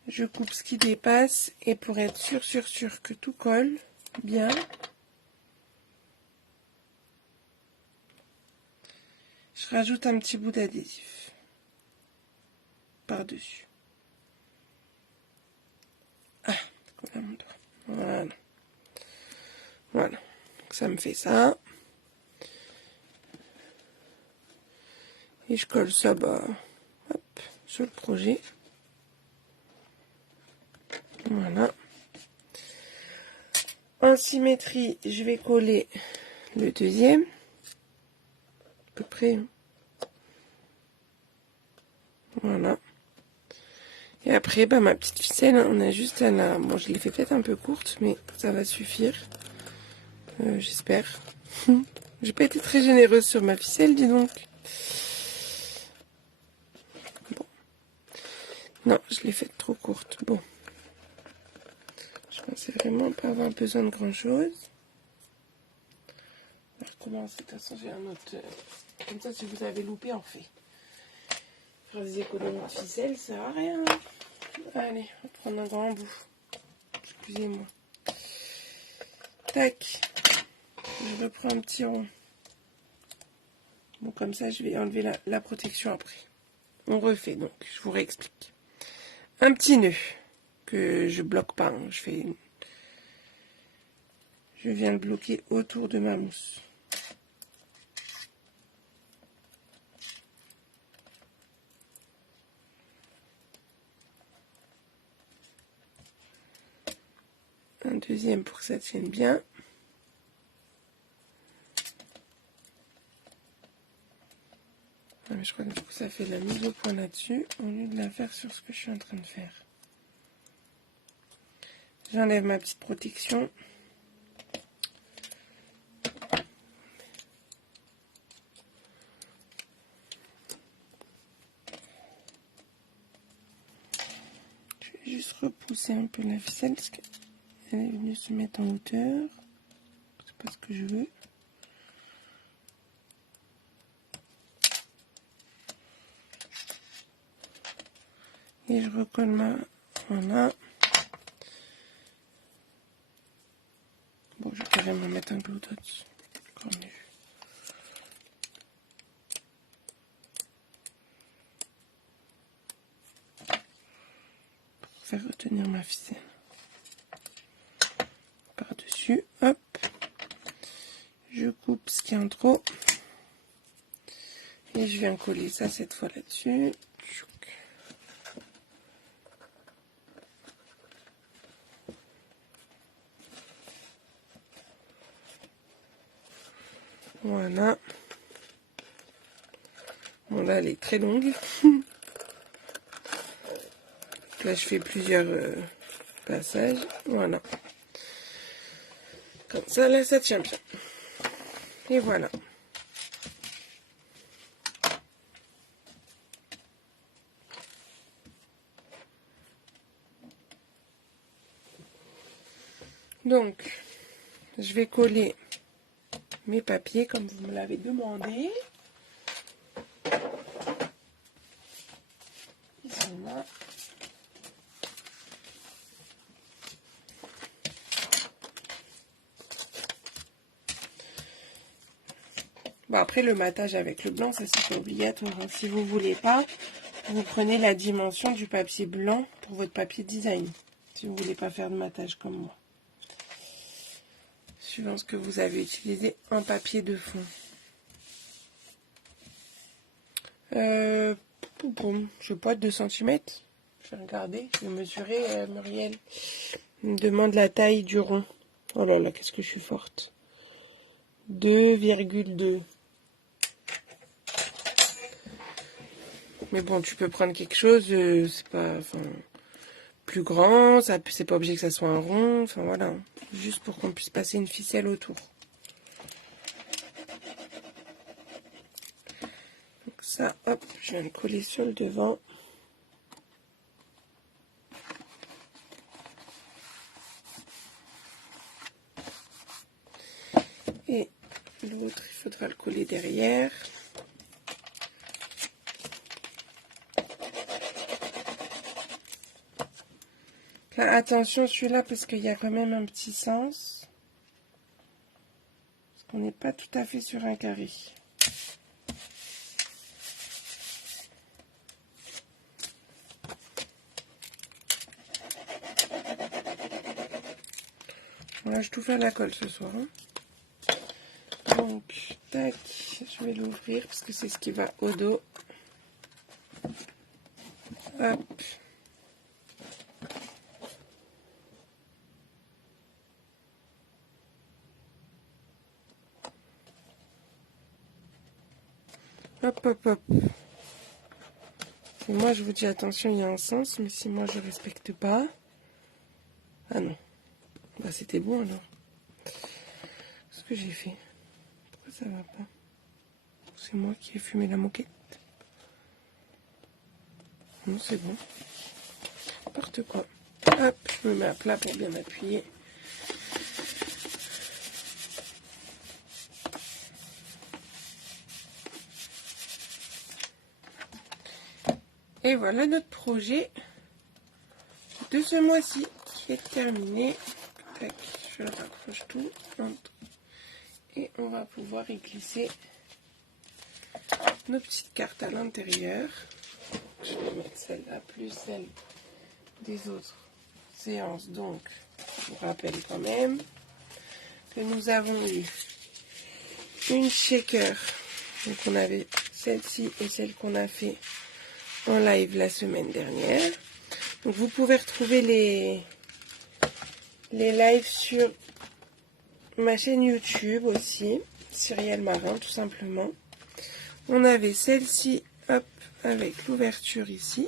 Je coupe ce qui dépasse et pour être sûr que tout colle bien, je rajoute un petit bout d'adhésif par-dessus. Ah, c'est mon doigt. Voilà. Voilà. Donc ça me fait ça. Et je colle ça hop, sur le projet. Voilà. En symétrie, je vais coller le deuxième. À peu près. Voilà. Et après, ma petite ficelle, on a juste à la... Bon, je l'ai fait peut-être un peu courte, mais ça va suffire. J'espère. J'ai pas été très généreuse sur ma ficelle, dis donc. Bon. Non, je l'ai faite trop courte. Bon. Je pensais vraiment pas avoir besoin de grand-chose. On va recommencer. De toute façon, j'ai un autre... Comme ça, si vous avez loupé, on refait. Faire des économies de ficelle, ça sert à rien. Allez, on va prendre un grand bout. Excusez-moi. Tac. Je reprends un petit rond. Bon, comme ça, je vais enlever la protection après. On refait, donc, je vous réexplique. Un petit nœud que je bloque pas. Hein. Je viens le bloquer autour de ma mousse. Un deuxième pour que ça tienne bien. Ah, mais je crois que du coup ça fait la mise au point là-dessus au lieu de la faire sur ce que je suis en train de faire. J'enlève ma petite protection. Je vais juste repousser un peu la ficelle parce qu'elle est venue se mettre en hauteur. C'est pas ce que je veux. Et je recolle ma... Voilà. Bon, je vais carrément mettre un glue dot. Encore mieux. Pour faire retenir ma ficelle. Par-dessus, hop. Je coupe ce qui est en trop. Et je viens coller ça cette fois là-dessus. Voilà. Bon, là, elle est très longue. Là, je fais plusieurs passages. Voilà. Comme ça, là, ça tient bien. Et voilà. Donc, je vais coller mes papiers comme vous me l'avez demandé. Ils sont là. Bon, après, le matage avec le blanc, ça c'est pas obligatoire. Hein. Si vous voulez pas, vous prenez la dimension du papier blanc pour votre papier design. Si vous voulez pas faire de matage comme moi. Suivant ce que vous avez utilisé en papier de fond. Je sais pas, 2 cm. Je vais regarder, je vais mesurer, Muriel. Il me demande la taille du rond. Oh là là, qu'est-ce que je suis forte. 2,2. Mais bon, tu peux prendre quelque chose, c'est pas, enfin, plus grand, ça, c'est pas obligé que ça soit un rond, enfin voilà. Juste pour qu'on puisse passer une ficelle autour. Donc ça, hop, je viens le coller sur le devant. Et l'autre, il faudra le coller derrière. Là, attention celui-là parce qu'il y a quand même un petit sens. Parce qu'on n'est pas tout à fait sur un carré. Voilà, je tout fais à la colle ce soir. Hein. Donc, tac, je vais l'ouvrir parce que c'est ce qui va au dos. Hop. Hop, hop, hop. Et moi, je vous dis attention, il y a un sens, mais si moi je respecte pas... Ah non. Bah, c'était bon alors. Qu'est-ce que j'ai fait? Pourquoi ça va pas? C'est moi qui ai fumé la moquette. Non, c'est bon. N'importe quoi. Hop, je me mets à plat pour bien appuyer. Et voilà notre projet de ce mois-ci qui est terminé. Tac, je le raccroche tout. Et on va pouvoir y glisser nos petites cartes à l'intérieur. Je vais mettre celle-là plus celle des autres séances. Donc, je vous rappelle quand même que nous avons eu une shaker. Donc, on avait celle-ci et celle qu'on a fait en live la semaine dernière. Donc, vous pouvez retrouver les lives sur ma chaîne YouTube aussi, Cyrielle Marin, tout simplement. On avait celle-ci, hop, avec l'ouverture ici.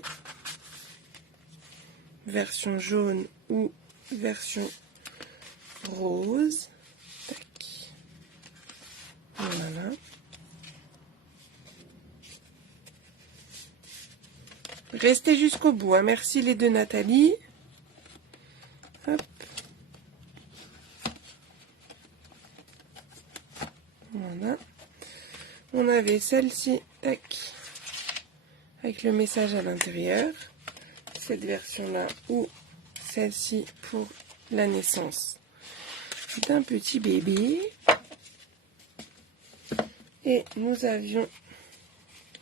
Version jaune ou version rose. Tac. Voilà. Restez jusqu'au bout, hein. Merci les deux Nathalie. Hop. Voilà. On avait celle-ci, tac, avec le message à l'intérieur. Cette version-là ou celle-ci pour la naissance d'un petit bébé. Et nous avions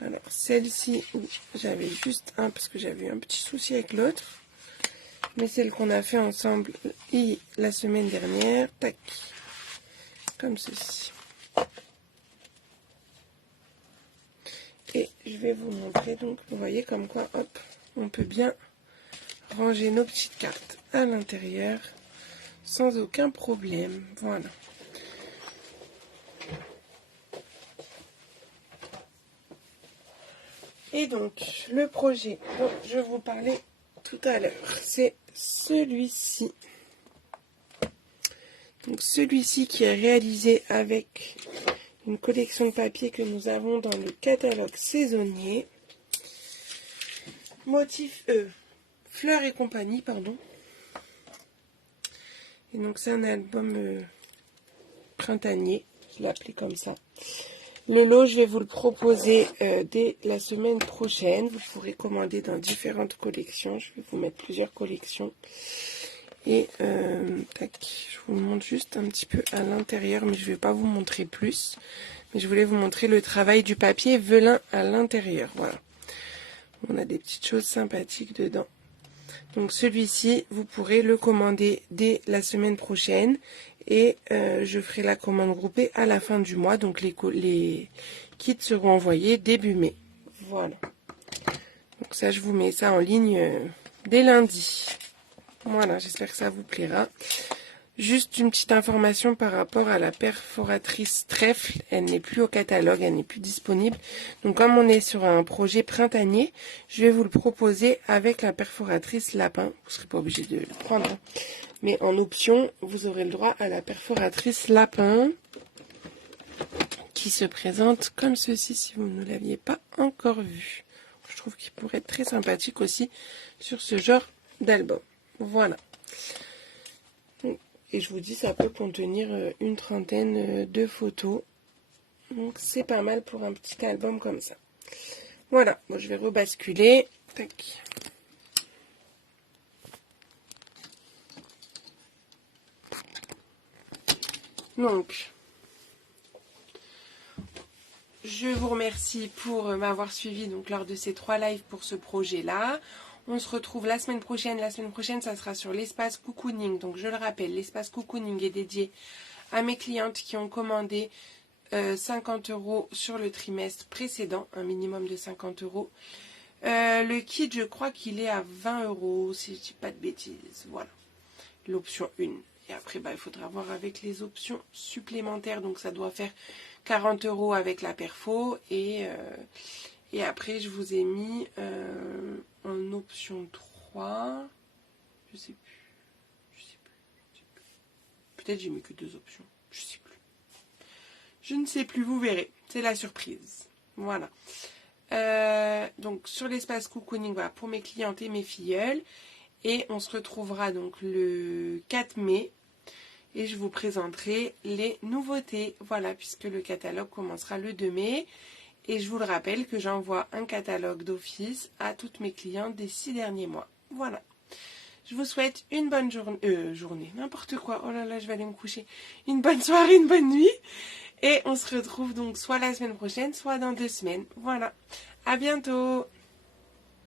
alors celle-ci où j'avais juste un parce que j'avais eu un petit souci avec l'autre. Mais celle qu'on a fait ensemble la semaine dernière, tac, comme ceci. Et je vais vous montrer, donc vous voyez comme quoi, hop, on peut bien ranger nos petites cartes à l'intérieur sans aucun problème. Voilà. Et donc, le projet dont je vous parlais tout à l'heure, c'est celui-ci. Donc, celui-ci qui est réalisé avec une collection de papier que nous avons dans le catalogue saisonnier. Motif Fleurs et compagnie, pardon. Et donc, c'est un album printanier, je l'ai appelé comme ça. Le lot, je vais vous le proposer dès la semaine prochaine. Vous pourrez commander dans différentes collections. Je vais vous mettre plusieurs collections. Et tac, je vous montre juste un petit peu à l'intérieur, mais je ne vais pas vous montrer plus. Mais je voulais vous montrer le travail du papier velin à l'intérieur. Voilà. On a des petites choses sympathiques dedans. Donc celui-ci, vous pourrez le commander dès la semaine prochaine. Et je ferai la commande groupée à la fin du mois. Donc les kits seront envoyés début mai. Voilà. Donc ça, je vous mets ça en ligne dès lundi. Voilà, j'espère que ça vous plaira. Juste une petite information par rapport à la perforatrice trèfle. Elle n'est plus au catalogue, elle n'est plus disponible. Donc comme on est sur un projet printanier, je vais vous le proposer avec la perforatrice lapin. Vous ne serez pas obligé de le prendre, hein. Mais en option, vous aurez le droit à la perforatrice lapin qui se présente comme ceci si vous ne l'aviez pas encore vu. Je trouve qu'il pourrait être très sympathique aussi sur ce genre d'album. Voilà. Et je vous dis, ça peut contenir une trentaine de photos. Donc c'est pas mal pour un petit album comme ça. Voilà, bon, je vais rebasculer. Tac. Donc, je vous remercie pour m'avoir suivi donc, lors de ces 3 lives pour ce projet-là. On se retrouve la semaine prochaine. La semaine prochaine, ça sera sur l'espace cocooning. Donc, je le rappelle, l'espace cocooning est dédié à mes clientes qui ont commandé 50 € sur le trimestre précédent, un minimum de 50 €. Le kit, je crois qu'il est à 20 € si je dis pas de bêtises. Voilà, l'option 1. Et après, il faudra voir avec les options supplémentaires. Donc, ça doit faire 40 € avec la perfo. Et après, je vous ai mis en option 3. Je sais plus. Peut-être j'ai mis que 2 options. Je sais plus. Je ne sais plus, vous verrez. C'est la surprise. Voilà. Donc, sur l'espace cocooning, voilà, pour mes clientes et mes filleuls. Et on se retrouvera donc le 4 mai. Et je vous présenterai les nouveautés. Voilà, puisque le catalogue commencera le 2 mai. Et je vous le rappelle que j'envoie un catalogue d'office à toutes mes clientes des 6 derniers mois. Voilà. Je vous souhaite une bonne journée. N'importe quoi. Oh là là, je vais aller me coucher. Une bonne soirée, une bonne nuit. Et on se retrouve donc soit la semaine prochaine, soit dans 2 semaines. Voilà. À bientôt.